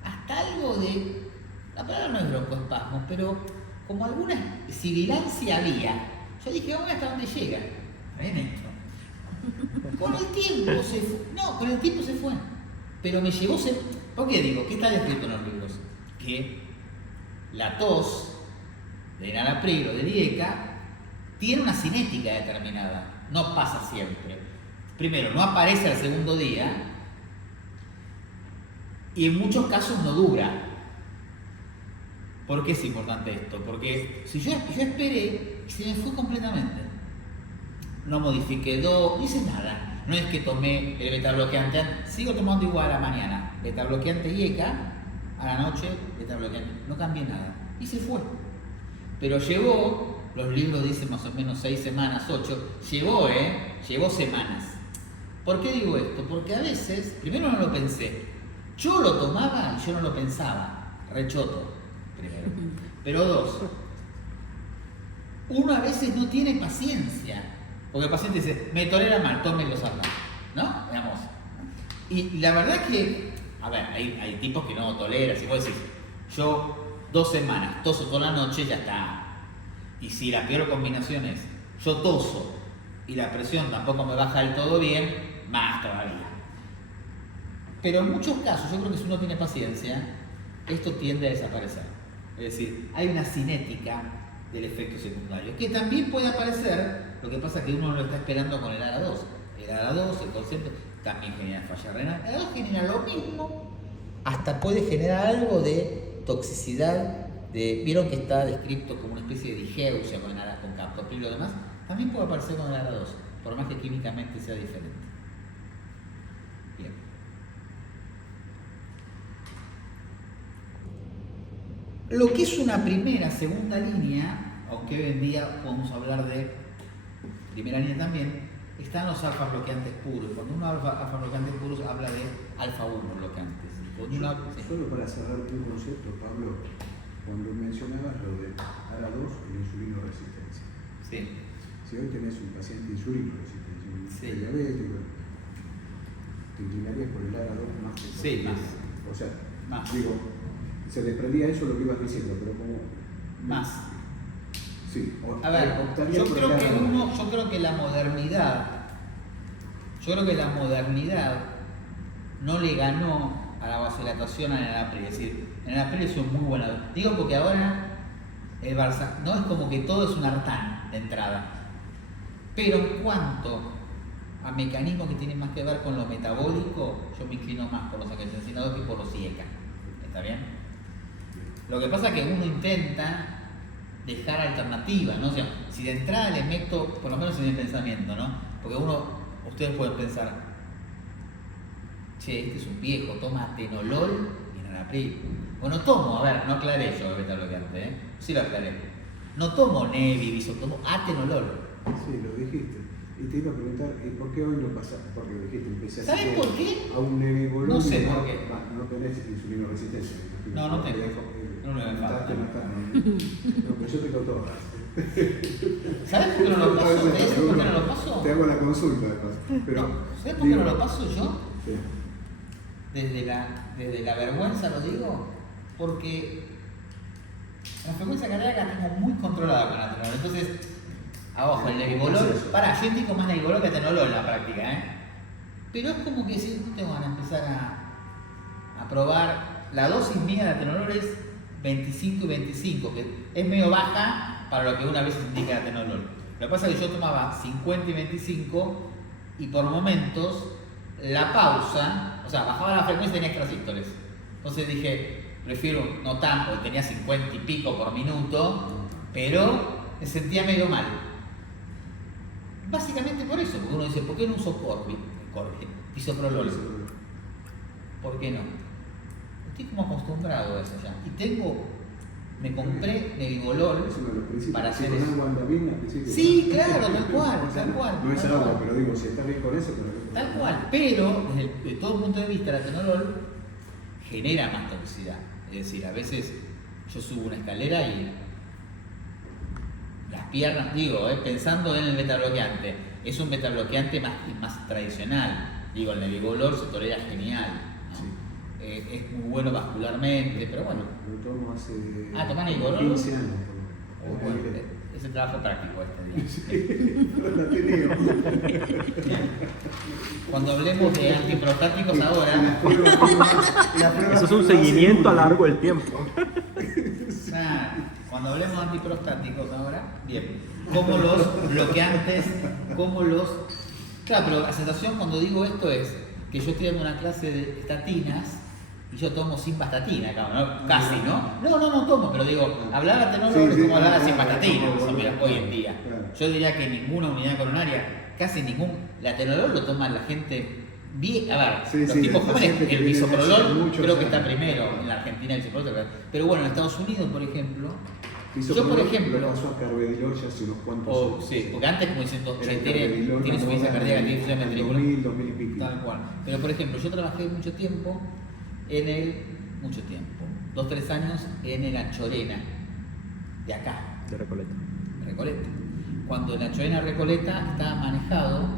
hasta algo de, la palabra no es broncoespasmo, pero como alguna sibilancia había. Yo dije, vamos a ver hasta dónde llega. Ven esto. Con el tiempo se fue. No, con el tiempo se fue. Pero me llevó. ¿Por qué digo? ¿Qué está descrito en los libros? Que la tos de enalapril o de IECA tiene una cinética determinada. No pasa siempre. Primero, no aparece al segundo día. Y en muchos casos no dura. ¿Por qué es importante esto? Porque si yo esperé, se me fue completamente. No modifiqué no hice nada. No es que tomé el beta bloqueante, sigo tomando igual a la mañana. Beta bloqueante y ECA, a la noche beta bloqueante. No cambié nada. Y se fue. Pero llevó, los libros dicen más o menos 6 semanas, 8. Llevó semanas. ¿Por qué digo esto? Porque a veces, primero no lo pensé. Yo lo tomaba y yo no lo pensaba. Rechoto. Primero. Pero 2, uno a veces no tiene paciencia, porque el paciente dice, me tolera mal, tomen los sartán, ¿no? Veamos. Y la verdad es que, a ver, hay tipos que no toleran, si vos decís, yo 2 semanas toso toda la noche, ya está. Y si la peor combinación es, yo toso y la presión tampoco me baja del todo bien, más todavía. Pero en muchos casos, yo creo que si uno tiene paciencia, esto tiende a desaparecer. Es decir, hay una cinética del efecto secundario, que también puede aparecer, lo que pasa es que uno lo está esperando con el ARA2. El ARA2, el concepto, también genera falla renal. El ARA2 genera lo mismo, hasta puede generar algo de toxicidad, vieron que está descrito como una especie de digeusia con captopril y lo demás, también puede aparecer con el ARA2, por más que químicamente sea diferente. Bien. Lo que es una primera, segunda línea, aunque hoy en día podemos hablar de primera línea también, están los alfa bloqueantes puros. Cuando uno habla de alfa bloqueantes puros, habla de alfa 1 bloqueantes. Solo para cerrar un concepto, Pablo, cuando mencionabas lo de ARA2 y insulino resistencia. Sí. Si hoy tenés un paciente insulino resistente, un diabético, te inclinarías por el ARA2 más que por sí, más. O sea, más. Digo, se desprendía eso lo que ibas diciendo, pero como... Más. Sí. A ver, yo creo que la modernidad no le ganó a la vasodilatación al enalapril. Es decir, el enalapril es un muy buen. Digo porque ahora el Barça no es como que todo es un artán de entrada, pero en cuanto a mecanismos que tienen más que ver con lo metabólico, yo me inclino más por los angiotensinados que por los IECA. ¿Está bien? Lo que pasa es que uno intenta dejar alternativas, ¿no? O sea, si de entrada le meto, por lo menos en mi pensamiento, ¿no? Porque ustedes pueden pensar, che, este es un viejo, toma atenolol y enalapril. Bueno, tomo, a ver, no aclaré yo el beta bloqueante, ¿eh? Sí lo aclaré. No tomo Nevi, tomo atenolol. Sí, lo dijiste. Y te iba a preguntar, ¿y por qué hoy no pasa? Porque lo dijiste, empecé a ¿Sabes por qué? A un nevibolón. No sé por qué. No tenés insulino resistencia. No tengo. No me falta. No, pero yo tengo todas. ¿Sabes por qué no lo paso? ¿Sabes por qué no lo paso? Te hago la consulta después. Pero, ¿sabes por qué no lo paso yo? Sí. Desde la vergüenza lo digo, porque la frecuencia cardíaca la tengo muy controlada con atenolol. Entonces, abajo el nevibolol, yo indico más nevibolol que atenolol en la práctica, ¿eh? Pero es como que si no te van a empezar a probar, la dosis mía de atenolol es 25 y 25, que es medio baja para lo que una vez indica el atenolol. Lo que pasa es que yo tomaba 50 y 25 y por momentos la pausa, o sea, bajaba la frecuencia y tenía extrasístoles. Entonces dije, prefiero no tanto, porque tenía 50 y pico por minuto, pero me sentía medio mal. Básicamente por eso, porque uno dice, ¿por qué no uso bisoprolol? ¿Por qué no? Estoy como acostumbrado a eso ya. Y me compré nevibolol para hacer eso. Sí, claro, tal cual. No es agua, pero digo, si estás bien con eso, tal cual, pero desde todo punto de vista el atenolol genera más toxicidad. Es decir, a veces yo subo una escalera y las piernas, pensando en el betabloqueante, es un betabloqueante más tradicional. Digo, el nevibolol se tolera genial, ¿no? Sí. Es muy bueno vascularmente, pero bueno. Lo tomo hace ¿tomás nevibolol? 15 años. Bueno, es el trabajo práctico este día. Sí, lo tenía. Cuando hablemos de antiprostáticos ahora. Eso es un seguimiento a largo del tiempo. Cuando hablemos de antiprostáticos ahora, bien. Como los bloqueantes, Claro, pero la sensación cuando digo esto es que yo estoy dando una clase de estatinas y yo tomo simvastatina, ¿no? Casi, ¿no? No tomo, pero digo, hablar de atenolol es como hablar de simvastatina, hoy en día. Yo diría que ninguna unidad coronaria, casi el atenolol lo toma la gente bien. A ver, los tipos jóvenes, el bisoprolol creo que está primero en la Argentina, el bisoprolol, pero bueno, en Estados Unidos, por ejemplo, yo por ejemplo. Lo pasó a Carvedilol ya hace unos cuantos años. Sí, porque antes, como diciendo, tiene suficiencia cardíaca, tiene insuficiencia ventricular. 2000 y pico. Tal cual. Pero por ejemplo, yo trabajé mucho tiempo, 2-3 años en el Anchorena, de acá. De Recoleta. Cuando el Anchorena Recoleta estaba manejado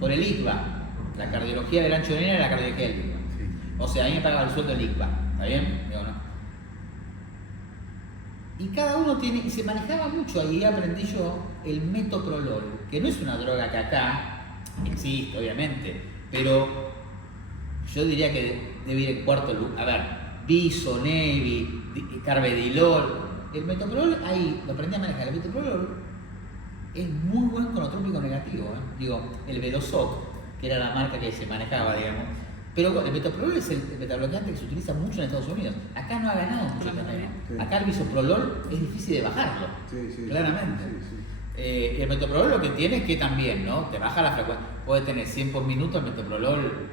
por el ICBA. La cardiología del Anchorena era la cardiología del ICBA. Sí. O sea, a mí me pagaba el sueldo del ICBA. ¿Está bien? Digo, ¿no? Y cada uno y se manejaba mucho, ahí aprendí yo el metoprolol, que no es una droga que acá existe, obviamente, pero yo diría que debe ir en cuarto lugar. A ver, Biso, Nevi, Carvedilol, el metoprolol ahí lo aprendí a manejar. El metoprolol es muy buen conotrópico negativo, ¿eh? Digo, el Velosoc, que era la marca que se manejaba, digamos. Pero el metoprolol es el betabloqueante que se utiliza mucho en Estados Unidos. Acá no ha ganado mucho terreno. Sí. Acá el bisoprolol es difícil de bajarlo, claramente. Sí. El metoprolol lo que tiene es que también, ¿no? Te baja la frecuencia. Puedes tener 100 por minuto, el metoprolol,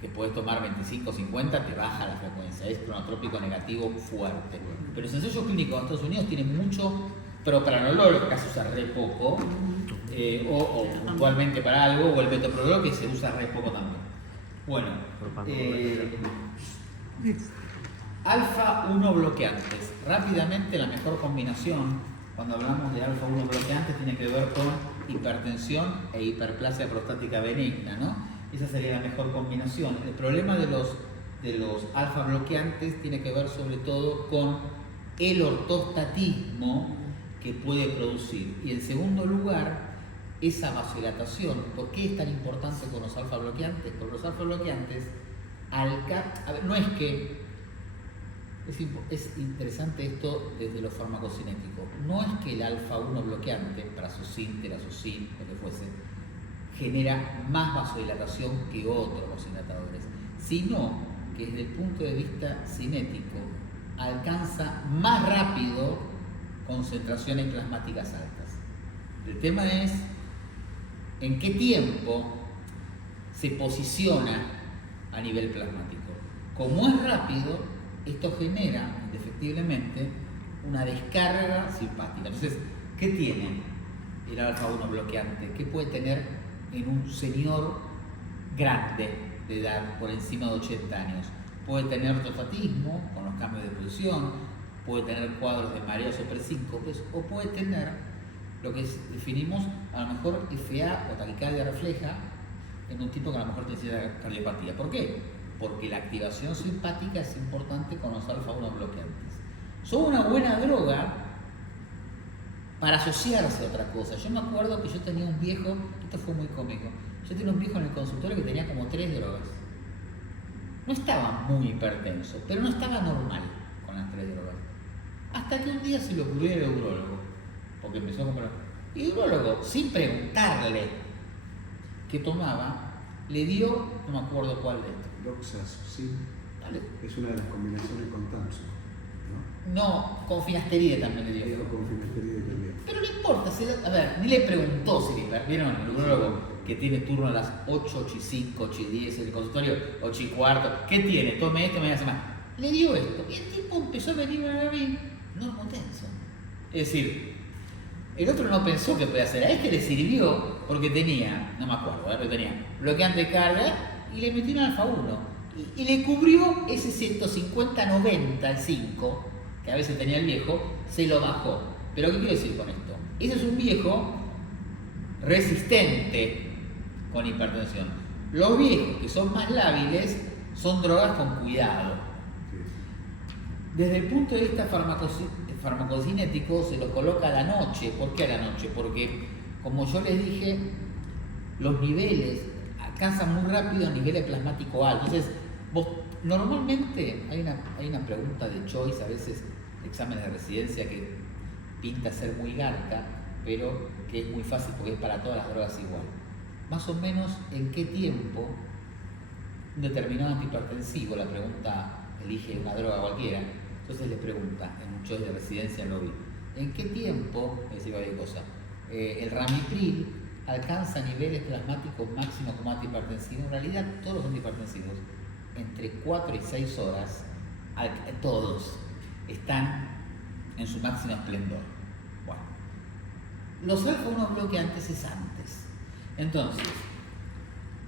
que puedes tomar 25 o 50, te baja la frecuencia. Es cronotrópico negativo fuerte. Pero el ensayo clínico en Estados Unidos tiene mucho propranolol, que acá se usa re poco, o puntualmente para algo, o el metoprolol, que se usa re poco también. Bueno, alfa-1 bloqueantes. Rápidamente, la mejor combinación cuando hablamos de alfa-1 bloqueantes tiene que ver con hipertensión e hiperplasia prostática benigna, ¿no? Esa sería la mejor combinación. El problema de los alfa bloqueantes tiene que ver sobre todo con el ortostatismo que puede producir. Y en segundo lugar, esa vasodilatación. ¿Por qué es tan importante con los alfa bloqueantes? Porque los alfa bloqueantes A ver, no es que... Es interesante esto desde lo farmacocinético. No es que el alfa-1 bloqueante, prazosin, telazosin, lo que fuese, genera más vasodilatación que otros vasodilatadores, sino que desde el punto de vista cinético alcanza más rápido concentraciones plasmáticas altas. El tema es en qué tiempo se posiciona a nivel plasmático. Como es rápido, esto genera, indefectiblemente, una descarga simpática. Entonces, ¿qué tiene el alfa-1 bloqueante? ¿Qué puede tener en un señor grande de edad, por encima de 80 años? Puede tener ortostatismo, con los cambios de posición, puede tener cuadros de mareos o presíncopes, o puede tener lo que definimos a lo mejor FA o taquicardia refleja en un tipo que a lo mejor tiene cierta cardiopatía. ¿Por qué? Porque la activación simpática es importante con los alfa-1 bloqueantes. Son una buena droga para asociarse a otra cosa. Yo me acuerdo que yo tenía un viejo, esto fue muy cómico, yo tenía un viejo en el consultorio que tenía como 3 drogas. No estaba muy hipertenso, pero no estaba normal con las 3 drogas. Hasta que un día se le ocurrió al urólogo, porque empezó a comprar. Y el urólogo, sin preguntarle qué tomaba, le dio, no me acuerdo cuál de estos. Doxazocin Dale. es una de las combinaciones con Tamsu, ¿no? No, con finasteride también le dio. Dijo con finasteride también. Pero no importa, a ver, ni le preguntó si le vieron el urólogo que tiene turno a las 8, 8 y 5, 8 y 10 en el consultorio, 8 y cuarto. ¿Qué tiene? Tome esto, me hace más. Le dio esto. Y el tipo empezó a venir a mí normotenso. Es decir, el otro no pensó que podía hacer. A este le sirvió porque tenía, no me acuerdo, pero tenía bloqueante carga y le metió un alfa-1. Y le cubrió ese 150-90 al 5, que a veces tenía el viejo, se lo bajó. Pero ¿qué quiero decir con esto? Ese es un viejo resistente con hipertensión. Los viejos que son más lábiles son drogas con cuidado. Desde el punto de vista farmacocinético se lo coloca a la noche. ¿Por qué a la noche? Porque, como yo les dije, los niveles alcanzan muy rápido a niveles plasmáticos altos. Entonces, vos, normalmente hay una pregunta de choice, a veces exámenes de residencia que pinta ser muy garca, pero que es muy fácil porque es para todas las drogas igual. Más o menos, ¿en qué tiempo un determinado antihipertensivo, la pregunta elige una droga cualquiera, entonces le pregunta en un choice de residencia lo vi, ¿en qué tiempo, es decir, cualquier cosa, el ramipril alcanza niveles plasmáticos máximos como antihipertensivo? En realidad, todos los antihipertensivos, entre 4 y 6 horas, todos están en su máximo esplendor. Bueno, los alfa-1 bloqueantes es antes. Entonces,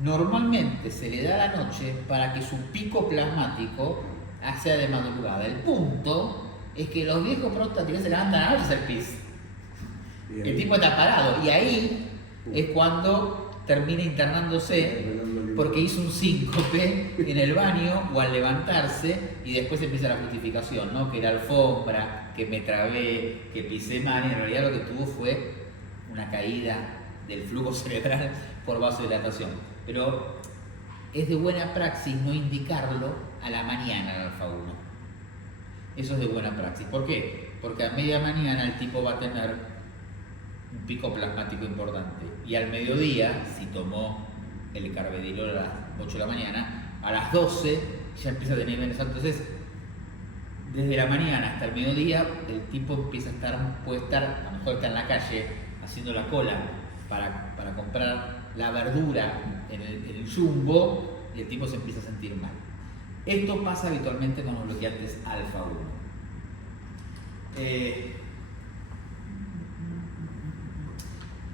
normalmente se le da a la noche para que su pico plasmático sea de madrugada. El punto es que los viejos prostáticos se levantan a la noche a hacer pis. El tipo está parado y ahí es cuando termina internándose porque hizo un síncope en el baño o al levantarse y después empieza la justificación, ¿no? Que la alfombra, que me trabé, que pisé mal, y en realidad lo que tuvo fue una caída del flujo cerebral por vasodilatación. Pero es de buena praxis no indicarlo a la mañana el alfa-1. Eso es de buena praxis. ¿Por qué? Porque a media mañana el tipo va a tener un pico plasmático importante. Y al mediodía, si tomó el carvedilol a las 8 de la mañana, a las 12 ya empieza a tener niveles altos. Entonces, desde la mañana hasta el mediodía, el tipo empieza a puede estar, a lo mejor está en la calle, haciendo la cola para comprar la verdura en el jumbo, y el tipo se empieza a sentir mal. Esto pasa habitualmente con los bloqueantes alfa-1.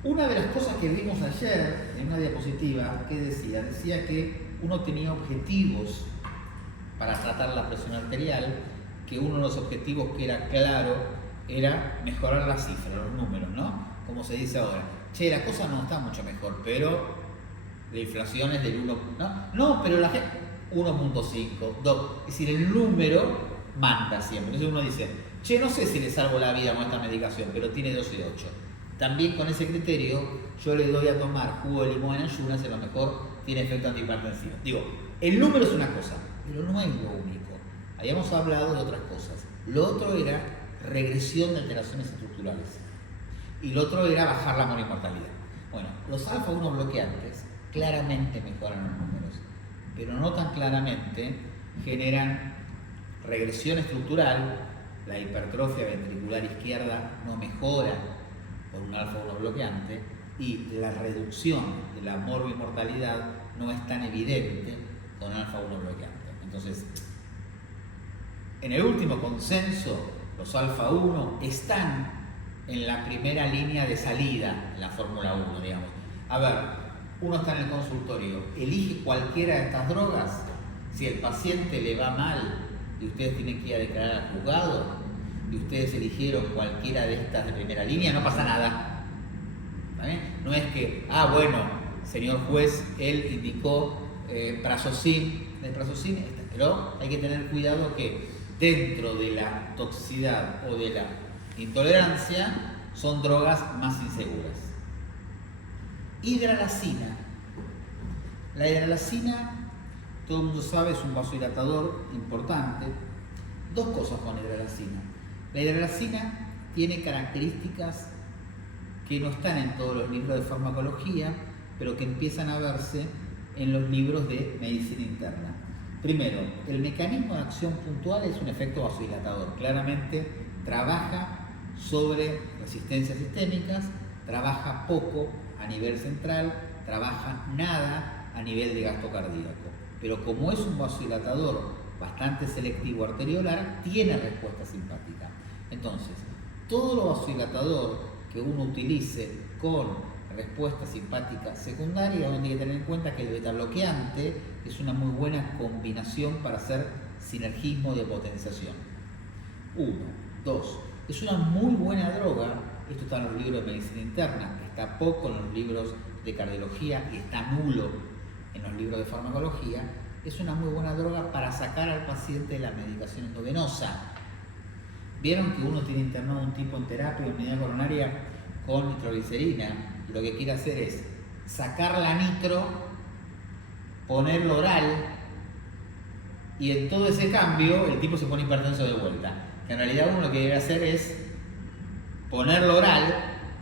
Una de las cosas que vimos ayer en una diapositiva, ¿qué decía? Decía que uno tenía objetivos para tratar la presión arterial, que uno de los objetivos que era claro era mejorar las cifras, los números, ¿no? Como se dice ahora. Che, la cosa no está mucho mejor, pero la inflación es del 1, no, pero la gente 1.5, 2, es decir, el número manda siempre. Entonces uno dice, che, no sé si le salvo la vida con esta medicación, pero tiene 12 y 8. También con ese criterio yo le doy a tomar jugo de limón en ayunas y a lo mejor tiene efecto antihipertensivo. Digo, El número es una cosa, pero no es lo único. Habíamos hablado de otras cosas. Lo otro era regresión de alteraciones estructurales. Y lo otro era bajar la monoinmortalidad. Bueno, los alfa-1 bloqueantes claramente mejoran los números, pero no tan claramente generan regresión estructural. La hipertrofia ventricular izquierda no mejora por un alfa-1 bloqueante y la reducción de la morbi-mortalidad no es tan evidente con alfa-1 bloqueante. Entonces, en el último consenso, los alfa-1 están en la primera línea de salida en la Fórmula 1, digamos. A ver, uno está en el consultorio, elige cualquiera de estas drogas. Si el paciente le va mal y ustedes tienen que ir a declarar al juzgado y ustedes eligieron cualquiera de estas de primera línea, no pasa nada. ¿Está bien? No es que, bueno, señor juez, él indicó prazosin, pero hay que tener cuidado que dentro de la toxicidad o de la intolerancia son drogas más inseguras. Hidralazina. La hidralazina, todo el mundo sabe, es un vasodilatador importante. Dos cosas con la hidralazina. La hidralazina tiene características que no están en todos los libros de farmacología, pero que empiezan a verse en los libros de medicina interna. Primero, el mecanismo de acción puntual es un efecto vasodilatador. Claramente trabaja sobre resistencias sistémicas, trabaja poco a nivel central, trabaja nada a nivel de gasto cardíaco. Pero como es un vasodilatador bastante selectivo arteriolar, tiene respuesta simpática. Entonces, todo lo vasodilatador que uno utilice con respuesta simpática secundaria, uno tiene que tener en cuenta que el betabloqueante es una muy buena combinación para hacer sinergismo de potenciación. 1. 2. Es una muy buena droga, esto está en los libros de medicina interna, está poco en los libros de cardiología y está nulo en los libros de farmacología. Es una muy buena droga para sacar al paciente de la medicación endovenosa. Vieron que uno tiene internado un tipo en terapia de unidad coronaria con nitroglicerina y lo que quiere hacer es sacar la nitro, ponerlo oral y en todo ese cambio el tipo se pone hipertenso de vuelta. Que en realidad uno lo que debe hacer es ponerlo oral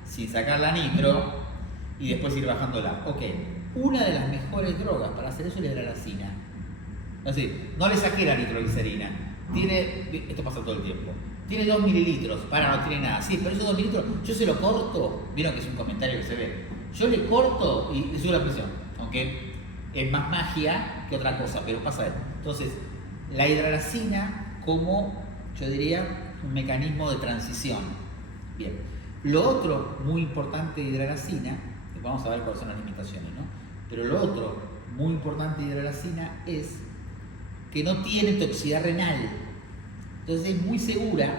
sin sacar la nitro y después ir bajándola. Ok, una de las mejores drogas para hacer eso es la hidralazina. Así, no le saqué la nitroglicerina. Esto pasa todo el tiempo. Tiene 2 mililitros, no tiene nada. Sí, pero esos 2 mililitros, yo se lo corto. Vieron que es un comentario que se ve. Yo le corto y le subo la presión. Aunque es más magia que otra cosa, pero pasa eso. Entonces, la hidralazina como, yo diría, un mecanismo de transición. Bien. Lo otro muy importante de hidralazina, vamos a ver cuáles son las limitaciones, ¿no? Pero lo otro muy importante de hidralazina es que no tiene toxicidad renal. Entonces es muy segura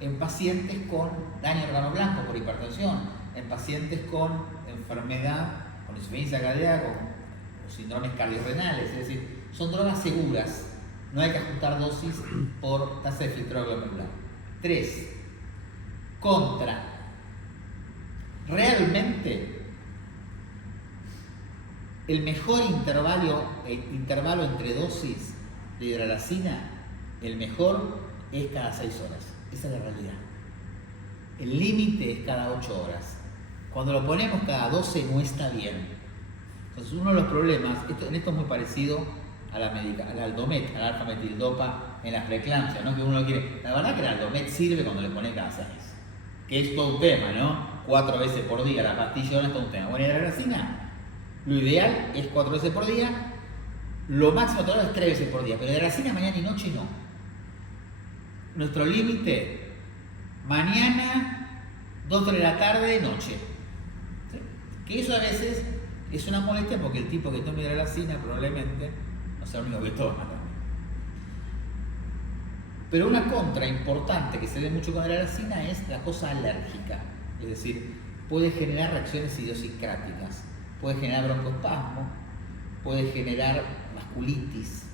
en pacientes con daño órgano blanco por hipertensión, en pacientes con enfermedad, con insuficiencia cardíaca o síndromes cardiorrenales. Es decir, son drogas seguras. No hay que ajustar dosis por tasa de filtrado glomerular. 3. Contra. Realmente el mejor intervalo entre dosis de hidralazina, el mejor es cada 6 horas. Esa es la realidad. El límite es cada 8 horas. Cuando lo ponemos cada 12 no está bien. Entonces uno de los problemas, en esto es muy parecido a al Aldomet, al alfa-metildopa en las preeclampsias, ¿no? Que uno quiere. La verdad que el Aldomet sirve cuando le pone cada 6. Que es todo un tema, ¿no? 4 veces por día la pastilla es todo un tema. Bueno, y la hidralazina, lo ideal es 4 veces por día. Lo máximo tolerable es 3 veces por día, pero hidralazina mañana y noche no. Nuestro límite, mañana, 2 de la tarde, noche. ¿Sí? Que eso a veces es una molestia porque el tipo que toma hidralazina probablemente no sea el único que toma. Pero una contra importante que se ve mucho con la hidralazina es la cosa alérgica. Es decir, puede generar reacciones idiosincráticas, puede generar broncoespasmo, puede generar vasculitis.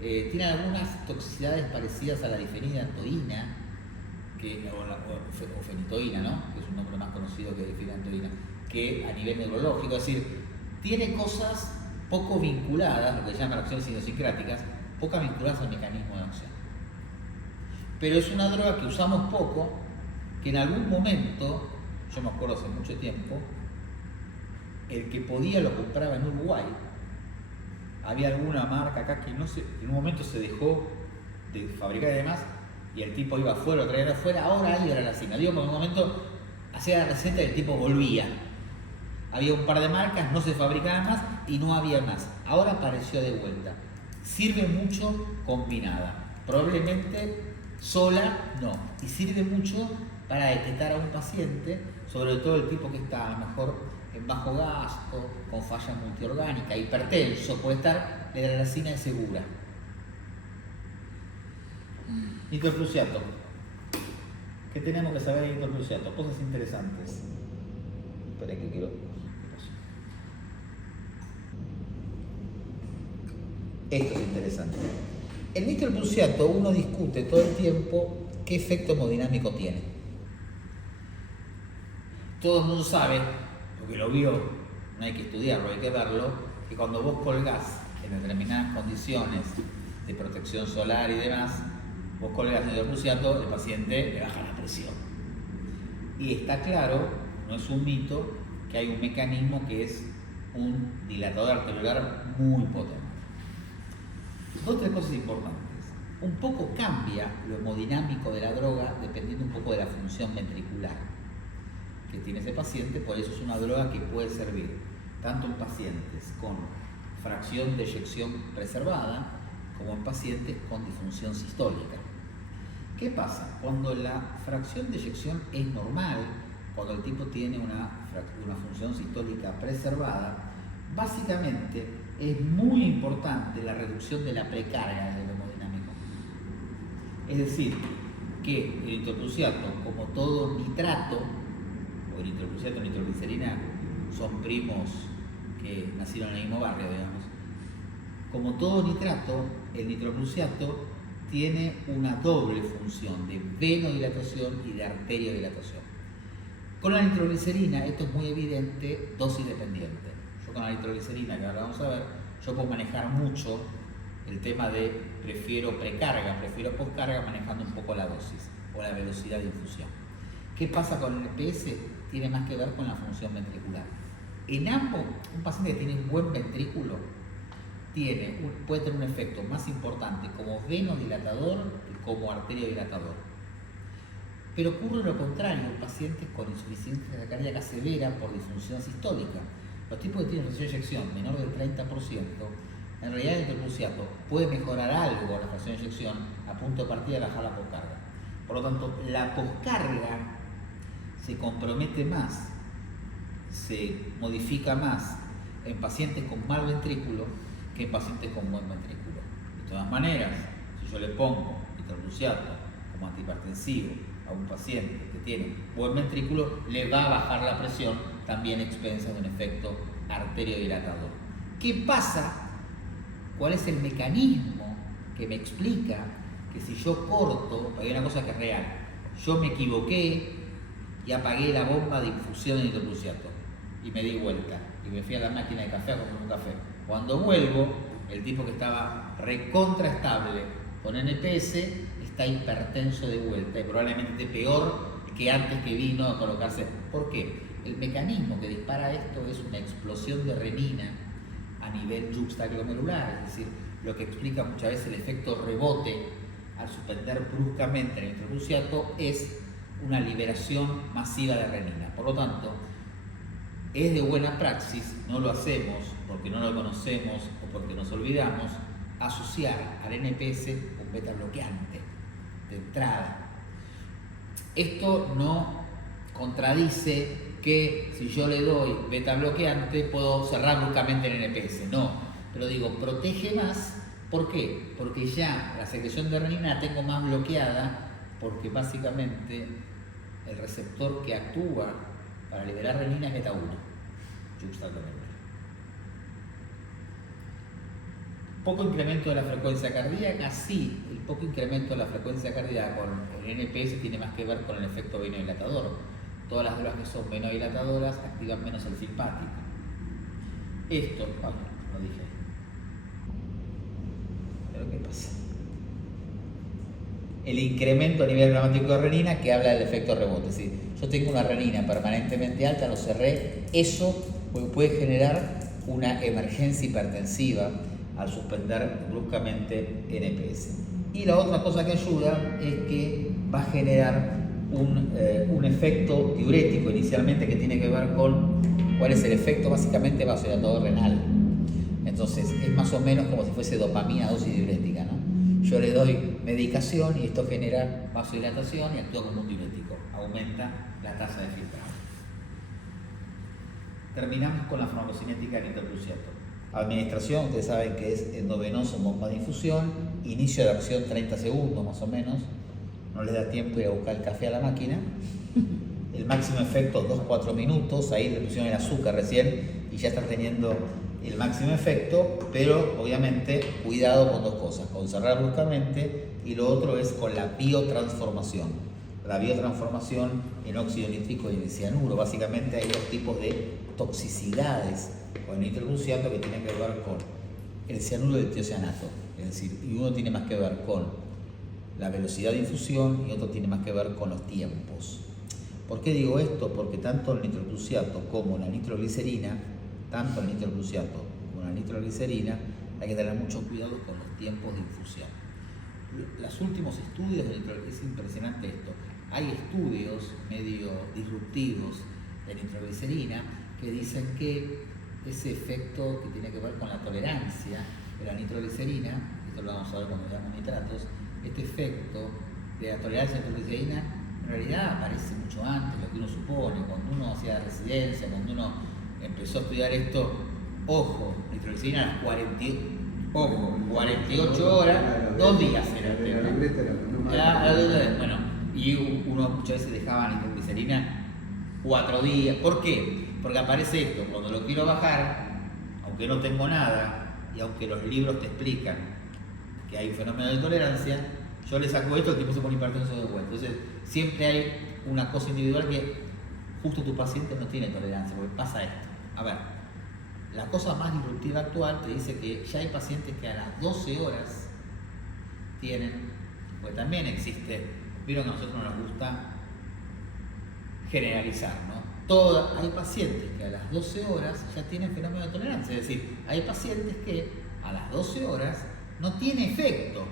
Tiene algunas toxicidades parecidas a la difenidantoína o fenitoína, ¿no? Que es un nombre más conocido que difenidantoína, que a nivel neurológico. Es decir, tiene cosas poco vinculadas, lo que se llaman reacciones idiosincráticas, poco vinculadas al mecanismo de acción. Pero es una droga que usamos poco, que en algún momento, yo me acuerdo hace mucho tiempo, el que podía lo compraba en Uruguay. Había alguna marca acá que no sé, en un momento se dejó de fabricar y demás, y el tipo iba afuera, lo traía afuera, ahora hay Aralacina. Digo, porque en un momento hacía la receta y el tipo volvía. Había un par de marcas, no se fabricaban más y no había más. Ahora apareció de vuelta. Sirve mucho combinada. Probablemente sola no. Y sirve mucho para detectar a un paciente, sobre todo el tipo que está a lo mejor en bajo gasto, con falla multiorgánica, hipertenso, puede estar, la aralacina es segura. Nitrocruciato. ¿Qué tenemos que saber de nitrocruciato? Cosas interesantes. Espera que quiero... Esto es interesante. El nitrocruciato uno discute todo el tiempo qué efecto hemodinámico tiene. Todo el mundo sabe, porque lo vio, no hay que estudiarlo, hay que verlo, que cuando vos colgás en determinadas condiciones de protección solar y demás, vos colgás nitrocruciato, el paciente le baja la presión. Y está claro, no es un mito, que hay un mecanismo que es un dilatador arteriolar muy potente. Dos o tres cosas importantes. Un poco cambia lo hemodinámico de la droga dependiendo un poco de la función ventricular que tiene ese paciente, por eso es una droga que puede servir tanto en pacientes con fracción de eyección preservada como en pacientes con disfunción sistólica. ¿Qué pasa? Cuando la fracción de eyección es normal, cuando el tipo tiene una función sistólica preservada, básicamente es muy importante la reducción de la precarga del hemodinámico. Es decir, que el nitrocruciato, como todo nitrato, o el nitrocruciato y nitroglicerina son primos que nacieron en el mismo barrio, digamos. Como todo nitrato, el nitrocruciato tiene una doble función de venodilatación y de arteriodilatación. Con la nitroglicerina, esto es muy evidente, dosis dependiente. Yo con la nitroglicerina, que ahora vamos a ver, yo puedo manejar mucho el tema de prefiero precarga, prefiero postcarga, manejando un poco la dosis o la velocidad de infusión. ¿Qué pasa con el EPS? Tiene más que ver con la función ventricular. En ambos, un paciente que tiene un buen ventrículo puede tener un efecto más importante como venodilatador que como arteriodilatador. Pero ocurre lo contrario en pacientes con insuficiencia cardíaca severa por disfunción sistólica. Los tipos que tienen fracción de eyección menor del 30%, en realidad el nitrocruciato puede mejorar algo la fracción de eyección a punto de partida de bajar la poscarga. Por lo tanto, la poscarga se compromete más, se modifica más en pacientes con mal ventrículo que en pacientes con buen ventrículo. De todas maneras, si yo le pongo nitrocruciato como antihipertensivo a un paciente que tiene buen ventrículo, le va a bajar la presión también a expensas de un efecto arteriodilatador. ¿Qué pasa? ¿Cuál es el mecanismo que me explica que si yo corto, hay una cosa que es real, yo me equivoqué y apagué la bomba de infusión de nitrocruciato y me di vuelta y me fui a la máquina de café a comprar un café? Cuando vuelvo, el tipo que estaba recontraestable con NPS está hipertenso de vuelta y probablemente esté peor que antes que vino a colocarse. ¿Por qué? El mecanismo que dispara esto es una explosión de renina a nivel yuxtaglomerular, es decir, lo que explica muchas veces el efecto rebote al suspender bruscamente el nitrocruciato es una liberación masiva de renina. Por lo tanto, es de buena praxis, no lo hacemos porque no lo conocemos o porque nos olvidamos, asociar al NPS un beta bloqueante de entrada. Esto no contradice que si yo le doy beta bloqueante puedo cerrar bruscamente el NPS, no, pero digo, protege más. ¿Por qué? Porque ya la secreción de renina la tengo más bloqueada, porque básicamente el receptor que actúa para liberar renina es beta 1, yuxtaglomerular. Poco incremento de la frecuencia cardíaca, sí, el poco incremento de la frecuencia cardíaca con el NPS tiene más que ver con el efecto venodilatador. Todas las drogas que son venodilatadoras activan menos el simpático. Esto, lo dije. Pero ¿qué pasa? El incremento a nivel gramático de renina que habla del efecto rebote. Es decir, yo tengo una renina permanentemente alta, lo cerré, eso puede generar una emergencia hipertensiva al suspender bruscamente NPS. Y la otra cosa que ayuda es que va a generar un efecto diurético inicialmente que tiene que ver con cuál es el efecto básicamente vasodilatador renal. Entonces es más o menos como si fuese dopamina dosis diurética, ¿no? Yo le doy medicación y esto genera vasodilatación y actúa como un diurético, aumenta la tasa de filtrado. Terminamos con la farmacocinética del nitrogluciato. Administración, ustedes saben que es endovenoso, bomba de infusión, inicio de acción 30 segundos más o menos, no les da tiempo de ir a buscar el café a la máquina. El máximo efecto 2-4 minutos, ahí le pusieron el azúcar recién y ya están teniendo el máximo efecto, pero obviamente cuidado con dos cosas, con cerrar bruscamente y lo otro es con la biotransformación. La biotransformación en óxido nítrico y en cianuro. Básicamente hay dos tipos de toxicidades con el nitrogluciato que tienen que ver con el cianuro del tiocianato, es decir, y uno tiene más que ver con la velocidad de infusión y otro tiene más que ver con los tiempos. ¿Por qué digo esto? Porque tanto el nitrogluciato como la nitroglicerina, hay que tener mucho cuidado con los tiempos de infusión. Los últimos estudios de nitroglicerina, es impresionante esto, hay estudios medio disruptivos de nitroglicerina que dicen que ese efecto que tiene que ver con la tolerancia de la nitroglicerina, esto lo vamos a ver cuando veamos nitratos, este efecto de la tolerancia a la nitroglicerina en realidad aparece mucho antes de lo que uno supone. Cuando uno hacía residencia, cuando uno empezó a estudiar esto, ojo, nitroglicerina a las 48 horas, 2 días era el tema. Bueno, y uno muchas veces dejaba nitroglicerina 4 días. ¿Por qué? Porque aparece esto, cuando lo quiero bajar, aunque no tengo nada, y aunque los libros te explican que hay un fenómeno de tolerancia, yo le saco esto, el tipo se pone hipertenso de vuelta. Entonces, siempre hay una cosa individual que justo tu paciente no tiene tolerancia, porque pasa esto. A ver, la cosa más disruptiva actual te dice que ya hay pacientes que a las 12 horas tienen, porque también existe, vieron que a nosotros no nos gusta generalizar, ¿no? Hay pacientes que a las 12 horas ya tienen fenómeno de tolerancia, es decir, hay pacientes que a las 12 horas no tiene efecto.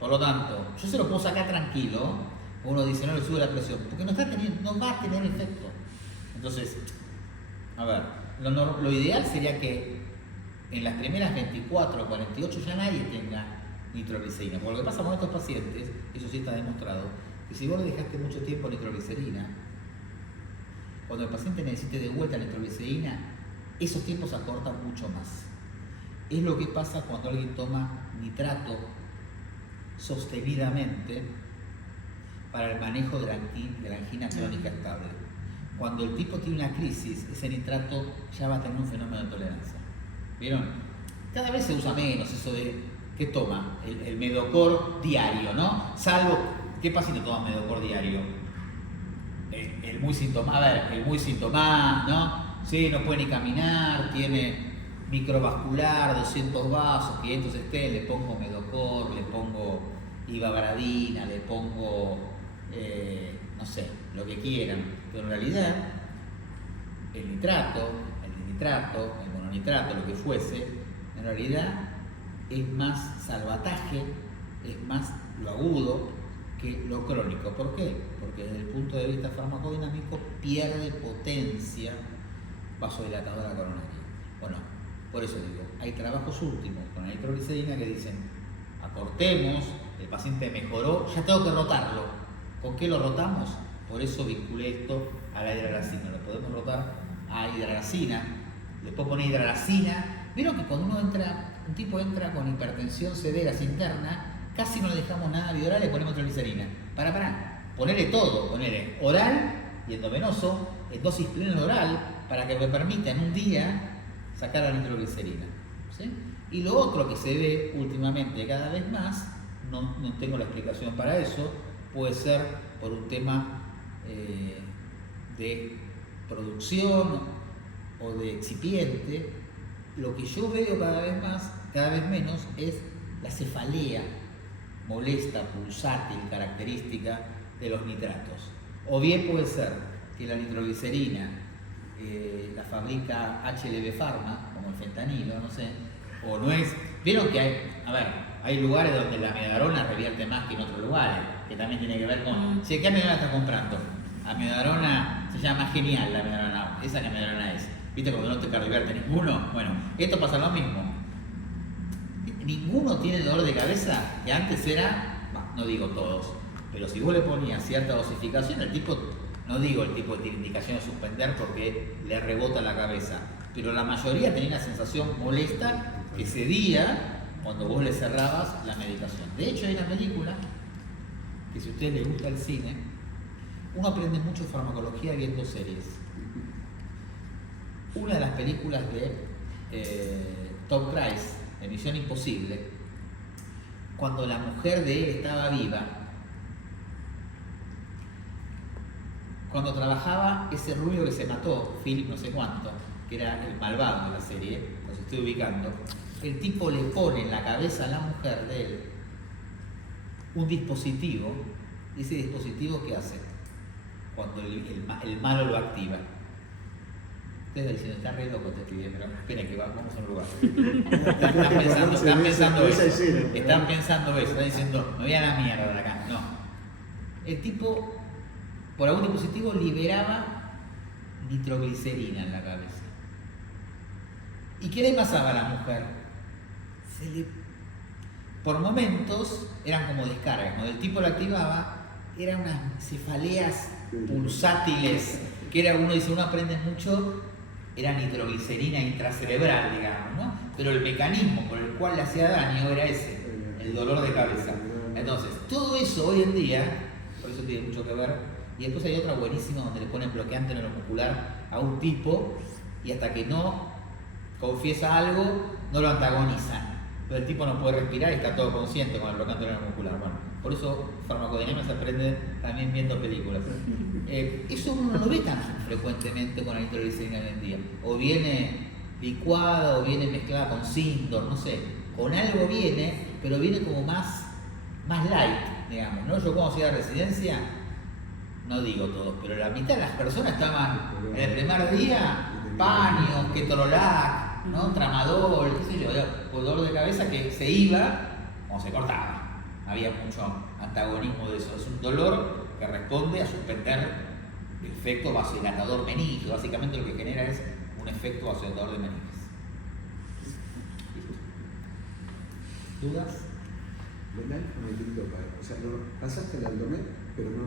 Por lo tanto, yo se lo puedo sacar tranquilo, uno dice no le sube la presión, porque no va a tener efecto. Entonces, a ver, lo ideal sería que en las primeras 24 o 48 ya nadie tenga nitroglicerina. Porque lo que pasa con estos pacientes, eso sí está demostrado, que si vos le dejaste mucho tiempo nitroglicerina, cuando el paciente necesite de vuelta nitroglicerina, esos tiempos se acortan mucho más. Es lo que pasa cuando alguien toma nitrato sostenidamente para el manejo de la angina crónica estable. Cuando el tipo tiene una crisis, ese nitrato ya va a tener un fenómeno de tolerancia. ¿Vieron? Cada vez se usa menos eso de ¿qué toma? El Medocor diario, ¿no? Salvo, ¿qué paciente toma Medocor diario? El muy sintomático, ¿no? Sí, no puede ni caminar, tiene microvascular, 200 vasos, 500 estés, le pongo Medocor, le pongo ivabradina, le pongo, no sé, lo que quieran. Pero en realidad, el nitrato, el mononitrato, lo que fuese, en realidad es más salvataje, es más lo agudo que lo crónico. ¿Por qué? Porque desde el punto de vista farmacodinámico pierde potencia vasodilatadora coronaria. Bueno, por eso digo, hay trabajos últimos con la nitroglicerina que dicen, acortemos, el paciente mejoró, ya tengo que rotarlo. ¿Con qué lo rotamos? Por eso vinculé esto a la hidralazina. Lo podemos rotar a hidralazina, le puedo poner hidralazina. Vieron que cuando un tipo entra con hipertensión severa interna, casi no le dejamos nada bioral, le ponemos nitroglicerina. Ponele todo, ponele oral y endovenoso, en dosis plena oral, para que me permita en un día sacar la nitroglicerina. ¿Sí? Y lo otro que se ve últimamente cada vez más, no tengo la explicación para eso, puede ser por un tema de producción o de excipiente, Lo que yo veo cada vez menos, es la cefalea molesta, pulsátil, característica de los nitratos. O bien puede ser que la nitroglicerina la fabrica HLB Pharma, como el fentanilo, no sé, o no es. Vieron que hay lugares donde la amiodarona revierte más que en otros lugares, que también tiene que ver con, ¿qué amiodarona está comprando? Amiodarona se llama Genial, la amiodarona, esa que amiodarona es. ¿Viste cuando no te cardiovierte ninguno? Bueno, esto pasa lo mismo. Ninguno tiene dolor de cabeza, que antes era, no digo todos, pero si vos le ponías cierta dosificación, el tipo tiene indicación de suspender porque le rebota la cabeza, pero la mayoría tenía una sensación molesta que cedía cuando vos le cerrabas la medicación. De hecho, hay una película que, si a usted le gusta el cine, uno aprende mucho farmacología viendo series. Una de las películas de Tom Cruise, de Misión Imposible, cuando la mujer de él estaba viva, cuando trabajaba ese rubio que se mató, Philip no sé cuánto, que era el malvado de la serie, los estoy ubicando, el tipo le pone en la cabeza a la mujer de él un dispositivo, y ese dispositivo, ¿qué hace? Cuando el malo lo activa. Ustedes diciendo, está re loco este pibe, pero esperen que vamos a un lugar. Están pensando eso. Están pensando eso, están diciendo, me voy a la mierda de acá. No. El tipo, por algún dispositivo, liberaba nitroglicerina en la cabeza. ¿Y qué le pasaba a la mujer? Por momentos eran como descargas. Cuando el tipo lo activaba, eran unas cefaleas pulsátiles, que era, uno dice, uno aprende mucho, era nitroglicerina intracerebral, digamos, ¿no? Pero el mecanismo por el cual le hacía daño era ese, el dolor de cabeza. Entonces, todo eso hoy en día, por eso tiene mucho que ver, y después hay otra buenísima donde le ponen bloqueante neuromuscular a un tipo y hasta que no confiesa algo, no lo antagonizan. Pero el tipo no puede respirar y está todo consciente con el bloqueante neuromuscular. Bueno, por eso farmacodinámica se aprende también viendo películas. Eso uno no lo ve tan frecuentemente con la nitroglicerina hoy en día. O viene licuada, o viene mezclada con Sindor, no sé. Con algo viene, pero viene como más light, digamos, ¿no? Yo cuando fui a la residencia, no digo todos, pero la mitad de las personas estaban en el primer día, paños, ketorolac, ¿no? Tramadol, qué sé yo, dolor de cabeza que se iba o se cortaba. Había mucho antagonismo de eso. Es un dolor que responde a suspender el efecto vasodilatador meningio. Básicamente lo que genera es un efecto vasodilatador de meninges. ¿Dudas? El iPhone es lindo para, o sea, pasaste el Aldomet, pero no